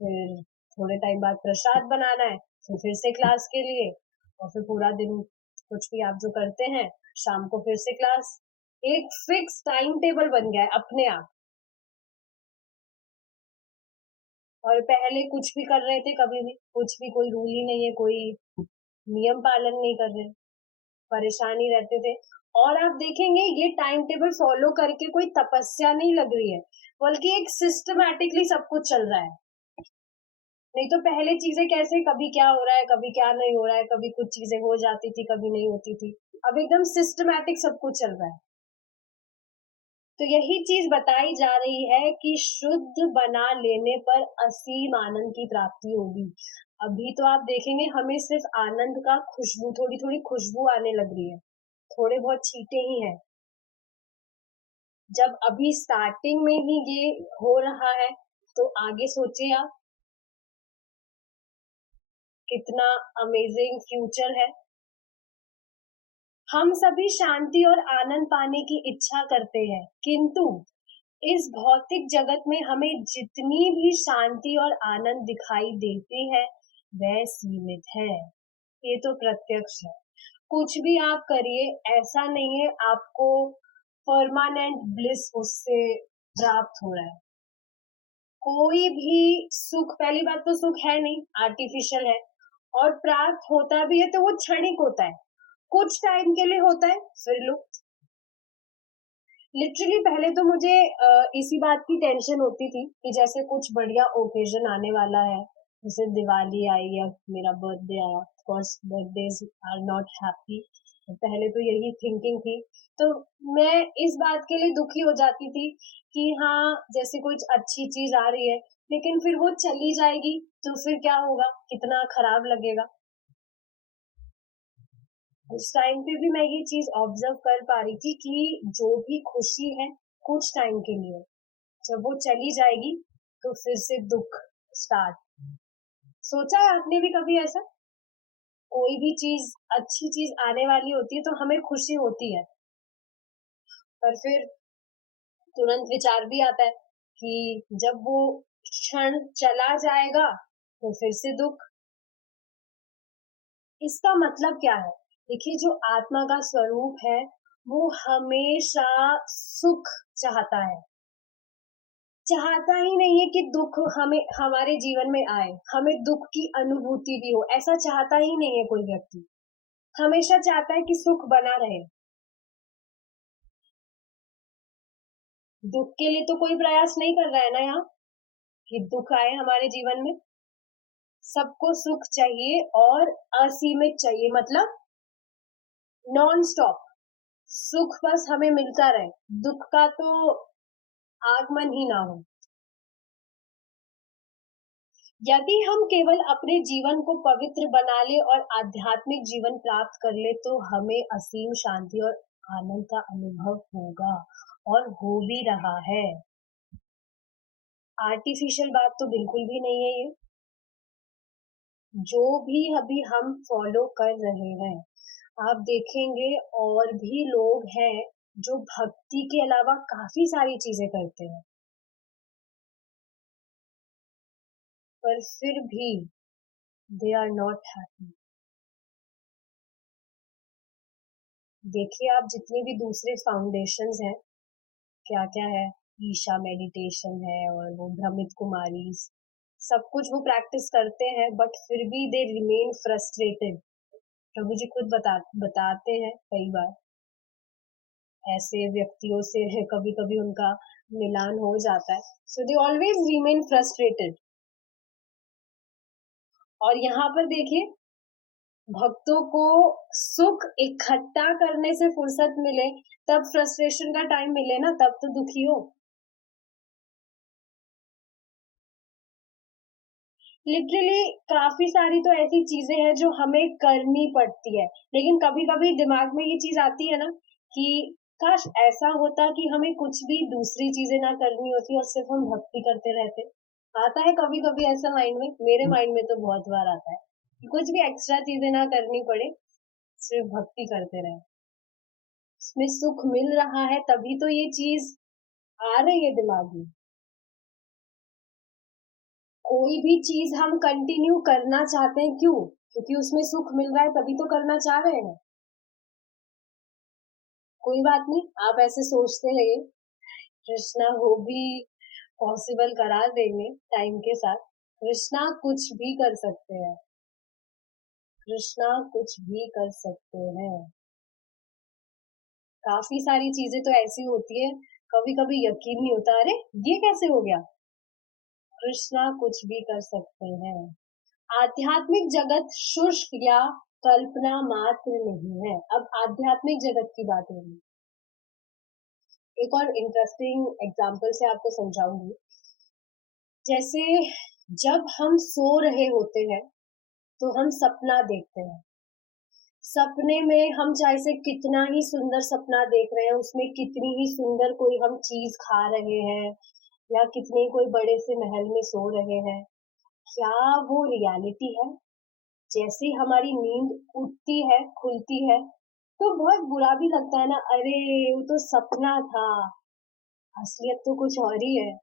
फिर थोड़े टाइम बाद प्रसाद बनाना है, फिर से क्लास के लिए, और फिर पूरा दिन कुछ भी आप जो करते हैं, शाम को फिर से क्लास। एक फिक्स टाइम टेबल बन गया है अपने आप। और पहले कुछ भी कर रहे थे, कभी भी कुछ भी, कोई रूल ही नहीं है, कोई नियम पालन नहीं कर रहे, परेशान ही रहते थे। और आप देखेंगे ये टाइम टेबल फॉलो करके कोई तपस्या नहीं लग रही है, बल्कि एक सिस्टमैटिकली सब कुछ चल रहा है। नहीं तो पहले चीजें कैसे, कभी क्या हो रहा है, कभी क्या नहीं हो रहा है, कभी कुछ चीजें हो जाती थी, कभी नहीं होती थी। अब एकदम सिस्टमैटिक सब कुछ चल रहा है। तो यही चीज बताई जा रही है कि शुद्ध बना लेने पर असीम आनंद की प्राप्ति होगी। अभी तो आप देखेंगे हमें सिर्फ आनंद का खुशबू, थोड़ी थोड़ी खुशबू आने लग रही है, थोड़े बहुत छींटे ही हैं। जब अभी स्टार्टिंग में ही ये हो रहा है, तो आगे सोचिए आप, कितना अमेजिंग फ्यूचर है। हम सभी शांति और आनंद पाने की इच्छा करते हैं, किंतु इस भौतिक जगत में हमें जितनी भी शांति और आनंद दिखाई देती है, वह सीमित है। ये तो प्रत्यक्ष है। कुछ भी आप करिए, ऐसा नहीं है आपको परमानेंट ब्लिस उससे प्राप्त हो रहा है। कोई भी सुख, पहली बात तो सुख है नहीं, आर्टिफिशियल है, और प्राप्त होता भी है तो वो क्षणिक होता है, कुछ टाइम के लिए होता है, फिर लो। लिटरली पहले तो मुझे इसी बात की टेंशन होती थी कि जैसे कुछ बढ़िया ओकेजन आने वाला है, जैसे दिवाली आई या मेरा बर्थडे आया, of course birthdays are not happy, पहले तो यही थिंकिंग थी। तो मैं इस बात के लिए दुखी हो जाती थी कि हाँ जैसे कुछ अच्छी चीज आ रही है, लेकिन फिर वो चली जाएगी तो फिर क्या होगा, कितना खराब लगेगा। उस टाइम पे भी मैं ये चीज ऑब्जर्व कर पा रही थी कि जो भी खुशी है कुछ टाइम के लिए, जब वो चली जाएगी तो फिर से दुख स्टार्ट। सोचा है आपने भी कभी ऐसा, कोई भी चीज, अच्छी चीज आने वाली होती है तो हमें खुशी होती है, पर फिर तुरंत विचार भी आता है कि जब वो क्षण चला जाएगा तो फिर से दुख। इसका मतलब क्या है? देखिए, जो आत्मा का स्वरूप है वो हमेशा सुख चाहता है, चाहता ही नहीं है कि दुख हमें हमारे जीवन में आए, हमें दुख की अनुभूति भी हो, ऐसा चाहता ही नहीं है कोई व्यक्ति। हमेशा चाहता है कि सुख बना रहे। दुख के लिए तो कोई प्रयास नहीं कर रहा है ना यहाँ, कि दुख आए हमारे जीवन में। सबको सुख चाहिए और असीमित चाहिए, मतलब नॉन स्टॉप सुख बस हमें मिलता रहे, दुख का तो आगमन ही ना हो। यदि हम केवल अपने जीवन को पवित्र बना ले और आध्यात्मिक जीवन प्राप्त कर ले, तो हमें असीम शांति और आनंद का अनुभव होगा, और हो भी रहा है। आर्टिफिशियल बात तो बिल्कुल भी नहीं है ये, जो भी अभी हम फॉलो कर रहे हैं। आप देखेंगे और भी लोग हैं जो भक्ति के अलावा काफी सारी चीजें करते हैं, पर फिर भी दे आर नॉट हैप्पी। देखिए, आप जितने भी दूसरे फाउंडेशंस हैं, क्या क्या है, ईशा मेडिटेशन है और वो भ्रमित कुमारी, सब कुछ वो प्रैक्टिस करते हैं, बट फिर भी दे रिमेन फ्रस्ट्रेटेड। प्रभु जी खुद बताते हैं कई बार, ऐसे व्यक्तियों से कभी कभी उनका मिलान हो जाता है, सो दे ऑलवेज रिमेन फ्रस्ट्रेटेड। और यहाँ पर देखिए, भक्तों को सुख इकट्ठा करने से फुर्सत मिले, तब फ्रस्ट्रेशन का टाइम मिले ना, तब तो दुखी हो। लिटरली काफी सारी तो ऐसी चीजें हैं जो हमें करनी पड़ती है, लेकिन कभी कभी दिमाग में ये चीज आती है ना कि काश ऐसा होता कि हमें कुछ भी दूसरी चीजें ना करनी होती और सिर्फ हम भक्ति करते रहते। आता है कभी कभी ऐसा माइंड में, मेरे माइंड में तो बहुत बार आता है कि कुछ भी एक्स्ट्रा चीजें ना करनी पड़े, सिर्फ भक्ति करते रहे। इसमें सुख मिल रहा है तभी तो ये चीज आ रही है दिमाग में। कोई भी चीज हम कंटिन्यू करना चाहते हैं, क्यों? क्योंकि उसमें सुख मिल रहा है तभी तो करना चाह रहे हैं। कोई बात नहीं, आप ऐसे सोचते रहिए, कृष्णा वो भी पॉसिबल करा देंगे टाइम के साथ। कृष्णा कुछ भी कर सकते हैं, कृष्णा कुछ भी कर सकते हैं। काफी सारी चीजें तो ऐसी होती है, कभी कभी यकीन नहीं होता, अरे ये कैसे हो गया। कृष्णा कुछ भी कर सकते हैं। आध्यात्मिक जगत शुष्क या कल्पना मात्र नहीं है। अब आध्यात्मिक जगत की बात होगी। एक और इंटरेस्टिंग एग्जांपल से आपको समझाऊंगी। जैसे जब हम सो रहे होते हैं तो हम सपना देखते हैं। सपने में हम चाहे से कितना ही सुंदर सपना देख रहे हैं, उसमें कितनी ही सुंदर कोई हम चीज खा रहे हैं या कितने कोई बड़े से महल में सो रहे हैं, क्या वो रियलिटी है? जैसे ही हमारी नींद उठती है, खुलती है, तो बहुत बुरा भी लगता है ना, अरे वो तो सपना था, असलियत तो कुछ और ही है।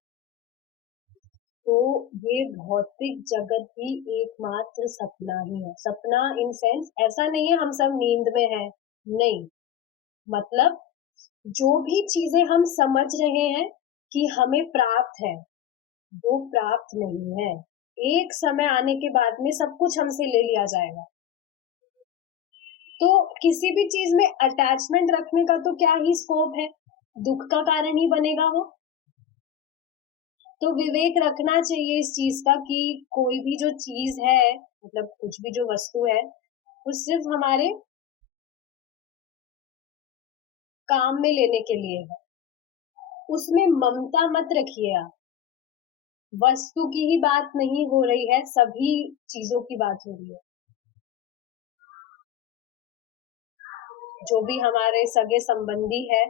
तो ये भौतिक जगत भी एकमात्र सपना ही है। सपना इन सेंस ऐसा नहीं है हम सब नींद में हैं, नहीं, मतलब जो भी चीजें हम समझ रहे हैं कि हमें प्राप्त है, वो प्राप्त नहीं है। एक समय आने के बाद में सब कुछ हमसे ले लिया जाएगा। तो किसी भी चीज में अटैचमेंट रखने का तो क्या ही स्कोप है, दुख का कारण ही बनेगा वो। तो विवेक रखना चाहिए इस चीज का कि कोई भी जो चीज है, मतलब कुछ भी जो वस्तु है, वो सिर्फ हमारे काम में लेने के लिए है। उसमें ममता मत रखिए आप। वस्तु की ही बात नहीं हो रही है, सभी चीजों की बात हो रही है। जो भी हमारे सगे संबंधी है,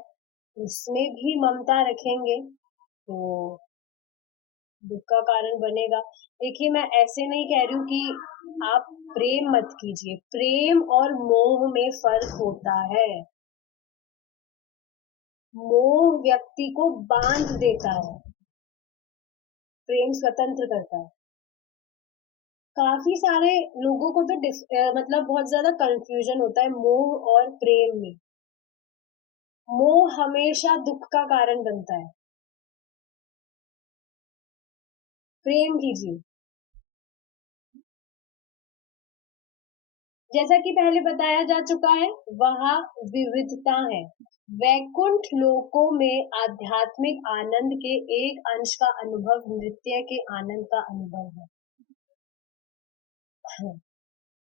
उसमें भी ममता रखेंगे तो दुख का कारण बनेगा। देखिए, मैं ऐसे नहीं कह रही हूँ कि आप प्रेम मत कीजिए, प्रेम और मोह में फर्क होता है। मोह व्यक्ति को बांध देता है, प्रेम स्वतंत्र करता है। काफी सारे लोगों को तो मतलब बहुत ज्यादा कंफ्यूजन होता है मोह और प्रेम में। मोह हमेशा दुख का कारण बनता है। प्रेम कीजिए, जैसा कि पहले बताया जा चुका है, वहाँ विविधता है। वैकुंठ लोकों में आध्यात्मिक आनंद के एक अंश का अनुभव नृत्य के आनंद का अनुभव है।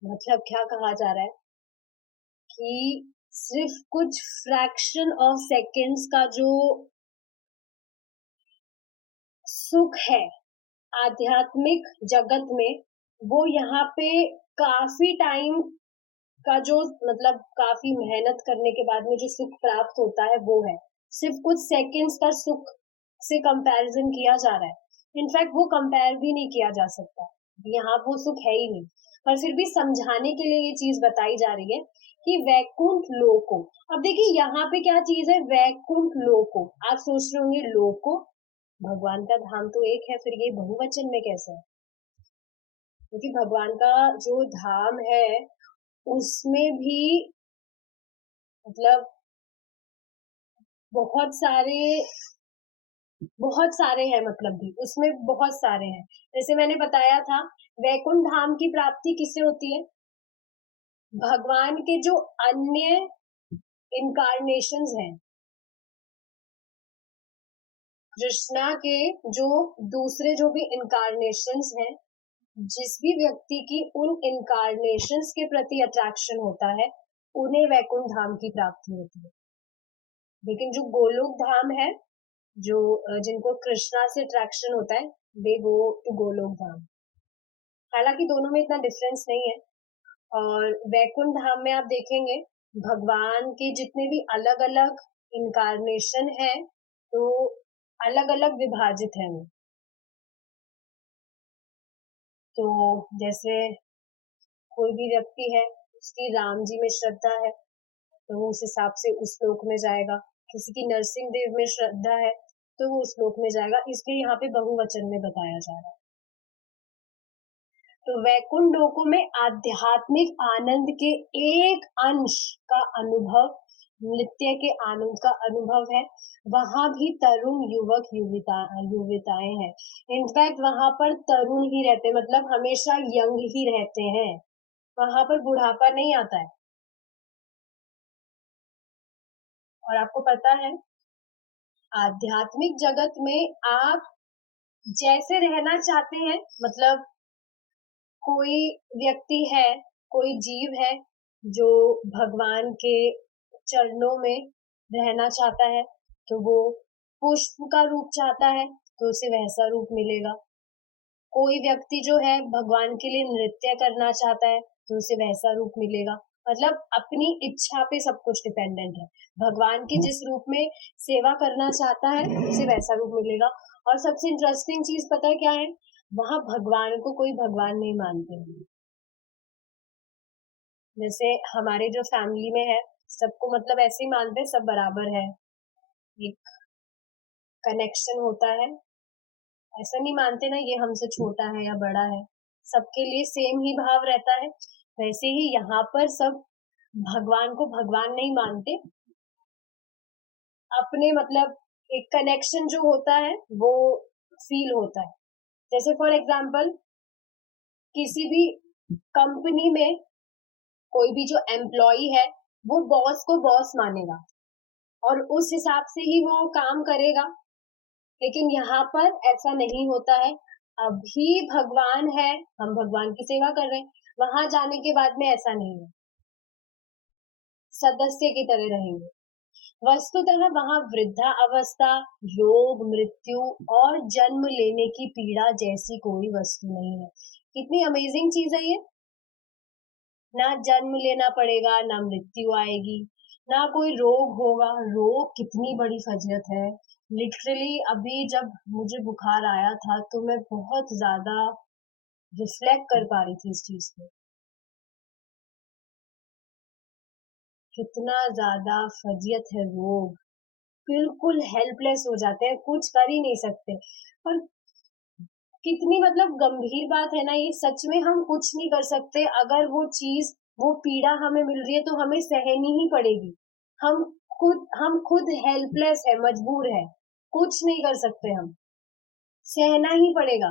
मतलब क्या कहा जा रहा है कि सिर्फ कुछ फ्रैक्शन ऑफ सेकेंड्स का जो सुख है आध्यात्मिक जगत में, वो यहाँ पे काफी टाइम का जो, मतलब काफी मेहनत करने के बाद में जो सुख प्राप्त होता है वो है। सिर्फ कुछ सेकंड्स का सुख से कंपैरिजन किया जा रहा है, इनफैक्ट वो कंपेयर भी नहीं किया जा सकता, यहाँ वो सुख है ही नहीं। पर फिर भी समझाने के लिए ये चीज बताई जा रही है कि वैकुंठ लोको। अब देखिए यहाँ पे क्या चीज है, वैकुंठ लोको। आप सोच रहे होंगे लोको, भगवान का धाम तो एक है, फिर ये बहुवचन में कैसे है? क्योंकि भगवान का जो धाम है उसमें भी, मतलब बहुत सारे बहुत सारे हैं, मतलब भी उसमें बहुत सारे हैं। जैसे मैंने बताया था, वैकुंठ धाम की प्राप्ति किससे होती है? भगवान के जो अन्य इनकारनेशंस हैं, कृष्णा के जो दूसरे जो भी इनकारनेशंस हैं, जिस भी व्यक्ति की उन इनकारनेशंस के प्रति अट्रैक्शन होता है, उन्हें वैकुंठ धाम की प्राप्ति होती है। लेकिन जो गोलोक धाम है, जो जिनको कृष्णा से अट्रैक्शन होता है, दे गो टू गोलोक धाम। हालांकि दोनों में इतना डिफरेंस नहीं है। और वैकुंठ धाम में आप देखेंगे भगवान के जितने भी अलग अलग इनकारनेशन है, तो अलग अलग विभाजित है वो। तो जैसे कोई भी व्यक्ति है, उसकी राम जी में श्रद्धा है, तो वो उस हिसाब से उस श्लोक में जाएगा। किसी की नरसिंह देव में श्रद्धा है, तो वो उस श्लोक में जाएगा। इसलिए यहाँ पे बहुवचन में बताया जा रहा है। तो वैकुंठ लोकों में आध्यात्मिक आनंद के एक अंश का अनुभव, नृत्य के आनंद का अनुभव है। वहां भी तरुण युवक युविताएं हैं। इनफैक्ट वहां पर तरुण ही रहते, मतलब हमेशा यंग ही रहते हैं। वहां पर बुढ़ापा नहीं आता है। और आपको पता है, आध्यात्मिक जगत में आप जैसे रहना चाहते हैं, मतलब कोई व्यक्ति है, कोई जीव है जो भगवान के चरणों में रहना चाहता है, तो वो पुष्प का रूप चाहता है, तो उसे वैसा रूप मिलेगा। कोई व्यक्ति जो है भगवान के लिए नृत्य करना चाहता है, तो उसे वैसा रूप मिलेगा। मतलब अपनी इच्छा पे सब कुछ डिपेंडेंट है। भगवान की जिस रूप में सेवा करना चाहता है, उसे वैसा रूप मिलेगा। और सबसे इंटरेस्टिंग चीज पता है क्या है? वहां भगवान को कोई भगवान नहीं मानते। जैसे हमारे जो फैमिली में है, सबको मतलब ऐसे ही मानते हैं, सब बराबर है, एक कनेक्शन होता है। ऐसा नहीं मानते ना ये हमसे छोटा है या बड़ा है, सबके लिए सेम ही भाव रहता है। वैसे ही यहाँ पर सब भगवान को भगवान नहीं मानते, अपने मतलब एक कनेक्शन जो होता है वो फील होता है। जैसे फॉर एग्जाम्पल, किसी भी कंपनी में कोई भी जो एम्प्लॉय है, वो बॉस को बॉस मानेगा और उस हिसाब से ही वो काम करेगा। लेकिन यहाँ पर ऐसा नहीं होता है। अभी भगवान है, हम भगवान की सेवा कर रहे हैं, वहां जाने के बाद में ऐसा नहीं है, सदस्य की तरह रहेंगे। वस्तुतः वहां वृद्धा अवस्था, रोग, मृत्यु और जन्म लेने की पीड़ा जैसी कोई वस्तु नहीं है। कितनी अमेजिंग चीज है ये। ना जन्म लेना पड़ेगा, ना मृत्यु आएगी, ना कोई रोग होगा। रोग कितनी बड़ी फजीयत है। लिटरली अभी जब मुझे बुखार आया था, तो मैं बहुत ज्यादा रिफ्लेक्ट कर पा रही थी इस चीज को। कितना ज्यादा फजीयत है रोग। बिल्कुल हेल्पलेस हो जाते हैं, कुछ कर ही नहीं सकते। पर कितनी मतलब गंभीर बात है ना ये। सच में हम कुछ नहीं कर सकते। अगर वो चीज, वो पीड़ा हमें मिल रही है, तो हमें सहनी ही पड़ेगी। हम हम खुद हेल्पलेस है, मजबूर है, कुछ नहीं कर सकते हम, सहना ही पड़ेगा।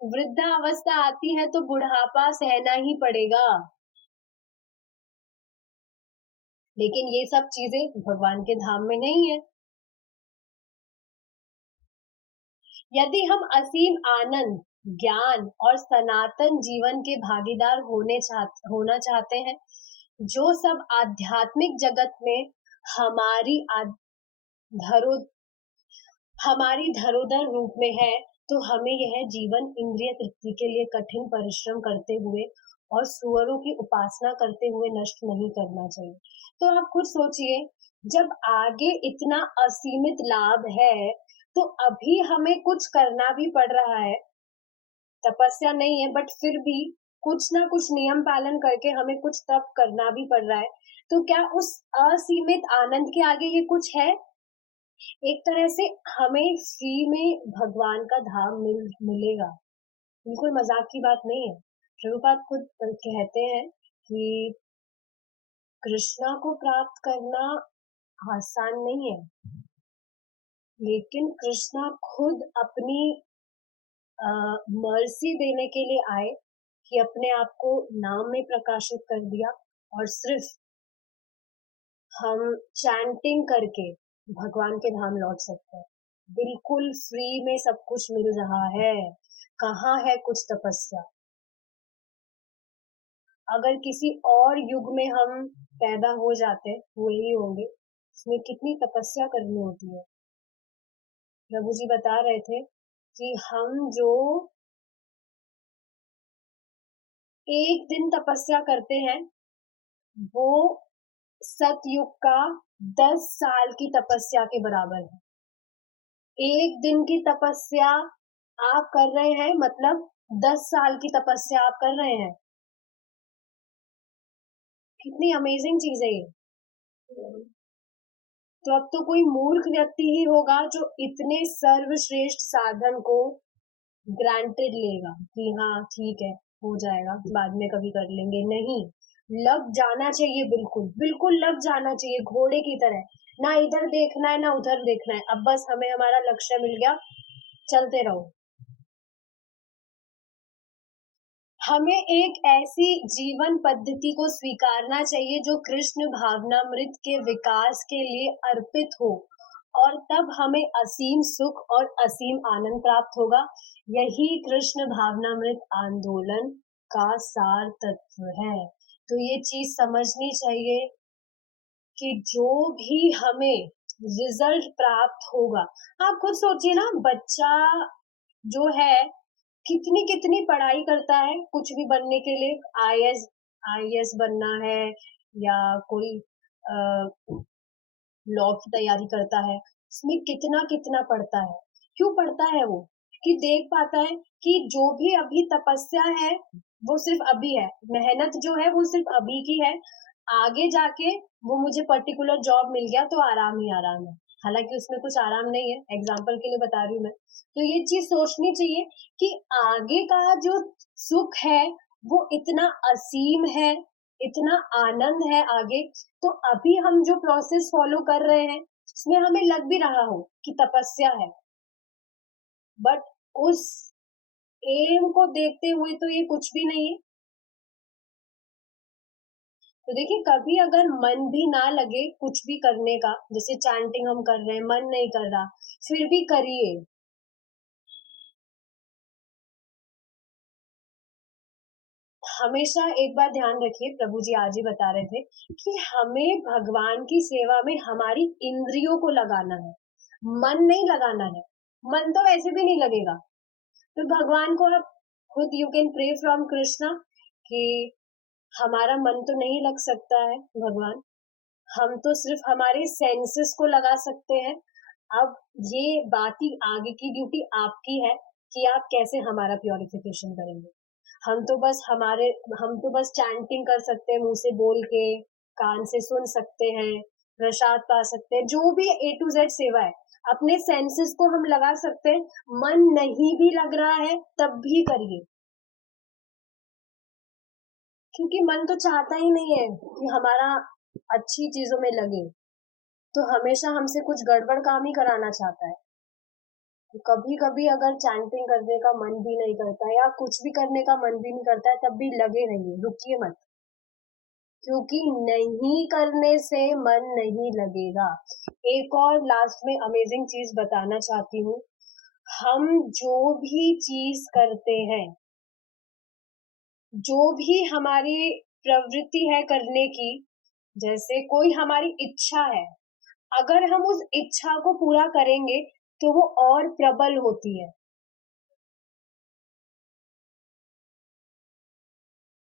वृद्धा अवस्था आती है तो बुढ़ापा सहना ही पड़ेगा। लेकिन ये सब चीजें भगवान के धाम में नहीं है। यदि हम असीम आनंद, ज्ञान और सनातन जीवन के भागीदार होना चाहते हैं, जो सब आध्यात्मिक जगत में हमारी धरो हमारी धरोधर रूप में है, तो हमें यह जीवन इंद्रिय तृप्ति के लिए कठिन परिश्रम करते हुए और सुअरों की उपासना करते हुए नष्ट नहीं करना चाहिए। तो आप खुद सोचिए, जब आगे इतना असीमित लाभ है, तो अभी हमें कुछ करना भी पड़ रहा है। तपस्या नहीं है, बट फिर भी कुछ ना कुछ नियम पालन करके हमें कुछ तप करना भी पड़ रहा है। तो क्या उस असीमित आनंद के आगे ये कुछ है? एक तरह से हमें फ्री में भगवान का धाम मिलेगा। बिल्कुल मजाक की बात नहीं है। प्रभुपाद खुद कहते हैं कि कृष्णा को प्राप्त करना आसान नहीं है, लेकिन कृष्णा खुद अपनी मर्सी देने के लिए आए, कि अपने आप को नाम में प्रकाशित कर दिया, और सिर्फ हम चैंटिंग करके भगवान के धाम लौट सकते हैं। बिल्कुल फ्री में सब कुछ मिल रहा है। कहाँ है कुछ तपस्या। अगर किसी और युग में हम पैदा हो जाते हुए ही होंगे, इसमें कितनी तपस्या करनी होती है। प्रभु जी बता रहे थे कि हम जो एक दिन तपस्या करते हैं, वो सतयुग का 10 साल की तपस्या के बराबर है। एक दिन की तपस्या आप कर रहे हैं, मतलब 10 साल की तपस्या आप कर रहे हैं। कितनी अमेजिंग चीज है ये। तो अब तो कोई मूर्ख व्यक्ति ही होगा जो इतने सर्वश्रेष्ठ साधन को ग्रांटेड लेगा कि हाँ ठीक है, हो जाएगा, बाद में कभी कर लेंगे। नहीं, लग जाना चाहिए, बिल्कुल बिल्कुल लग जाना चाहिए, घोड़े की तरह। ना इधर देखना है ना उधर देखना है, अब बस हमें हमारा लक्ष्य मिल गया, चलते रहो। हमें एक ऐसी जीवन पद्धति को स्वीकारना चाहिए जो कृष्ण भावनामृत के विकास के लिए अर्पित हो, और तब हमें असीम सुख और असीम आनंद प्राप्त होगा। यही कृष्ण भावनामृत आंदोलन का सार तत्व है। तो ये चीज समझनी चाहिए कि जो भी हमें रिजल्ट प्राप्त होगा, आप खुद सोचिए ना, बच्चा जो है कितनी कितनी पढ़ाई करता है कुछ भी बनने के लिए। आईएएस बनना है, या कोई लॉ की तैयारी करता है, उसमें कितना कितना पढ़ता है। क्यों पढ़ता है वो? कि देख पाता है कि जो भी अभी तपस्या है वो सिर्फ अभी है, मेहनत जो है वो सिर्फ अभी की है। आगे जाके वो मुझे पर्टिकुलर जॉब मिल गया तो आराम ही आराम है, हालांकि उसमें कुछ आराम नहीं है, एग्जाम्पल के लिए बता रही हूँ मैं। तो ये चीज सोचनी चाहिए कि आगे का जो सुख है वो इतना असीम है, इतना आनंद है आगे। तो अभी हम जो प्रोसेस फॉलो कर रहे हैं उसमें हमें लग भी रहा हो कि तपस्या है, बट उस एम को देखते हुए तो ये कुछ भी नहीं है। तो देखिए, कभी अगर मन भी ना लगे कुछ भी करने का, जैसे चैंटिंग हम कर रहे हैं, मन नहीं कर रहा, फिर भी करिए। हमेशा एक बात ध्यान रखिए, प्रभु जी आज ही बता रहे थे कि हमें भगवान की सेवा में हमारी इंद्रियों को लगाना है, मन नहीं लगाना है। मन तो वैसे भी नहीं लगेगा। तो भगवान को आप खुद, you can pray from Krishna कि हमारा मन तो नहीं लग सकता है भगवान, हम तो सिर्फ हमारे सेंसेस को लगा सकते हैं। अब ये बाकी आगे की ड्यूटी आपकी है कि आप कैसे हमारा प्योरिफिकेशन करेंगे। हम तो बस चैंटिंग कर सकते हैं, मुंह से बोल के, कान से सुन सकते हैं, प्रसाद पा सकते हैं, जो भी A to Z सेवा है अपने सेंसेस को हम लगा सकते हैं। मन नहीं भी लग रहा है तब भी करिए, क्योंकि मन तो चाहता ही नहीं है कि हमारा अच्छी चीजों में लगे, तो हमेशा हमसे कुछ गड़बड़ काम ही कराना चाहता है। तो कभी कभी अगर चैंटिंग करने का मन भी नहीं करता या कुछ भी करने का मन भी नहीं करता है, तब भी लगे रहिए, रुकिए मत, क्योंकि नहीं करने से मन नहीं लगेगा। एक और लास्ट में अमेजिंग चीज बताना चाहती हूँ। हम जो भी चीज करते हैं, जो भी हमारी प्रवृत्ति है करने की, जैसे कोई हमारी इच्छा है, अगर हम उस इच्छा को पूरा करेंगे तो वो और प्रबल होती है।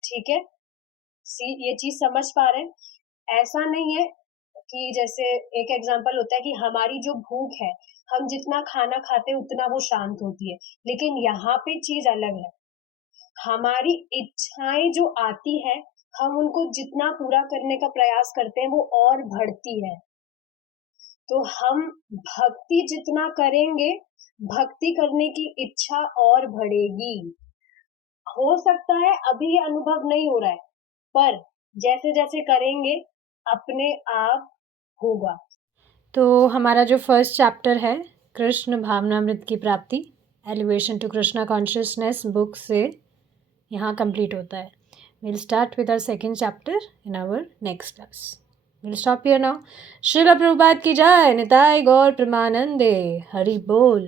ठीक है, ये चीज समझ पा रहे हैं? ऐसा नहीं है कि जैसे एक एग्जांपल होता है कि हमारी जो भूख है, हम जितना खाना खाते हैं उतना वो शांत होती है, लेकिन यहाँ पे चीज अलग है। हमारी इच्छाएं जो आती है, हम उनको जितना पूरा करने का प्रयास करते हैं वो और बढ़ती है। तो हम भक्ति जितना करेंगे, भक्ति करने की इच्छा और बढ़ेगी। हो सकता है अभी ये अनुभव नहीं हो रहा है, पर जैसे जैसे करेंगे अपने आप होगा। तो हमारा जो फर्स्ट चैप्टर है कृष्ण भावनामृत की प्राप्ति, elevation to Krishna consciousness book से यहाँ कंप्लीट होता है। Will start with our second chapter in our next class. Will stop here now. Srila Prabhupada की जय। निताई गौर प्रेमानंदे। हरि बोल।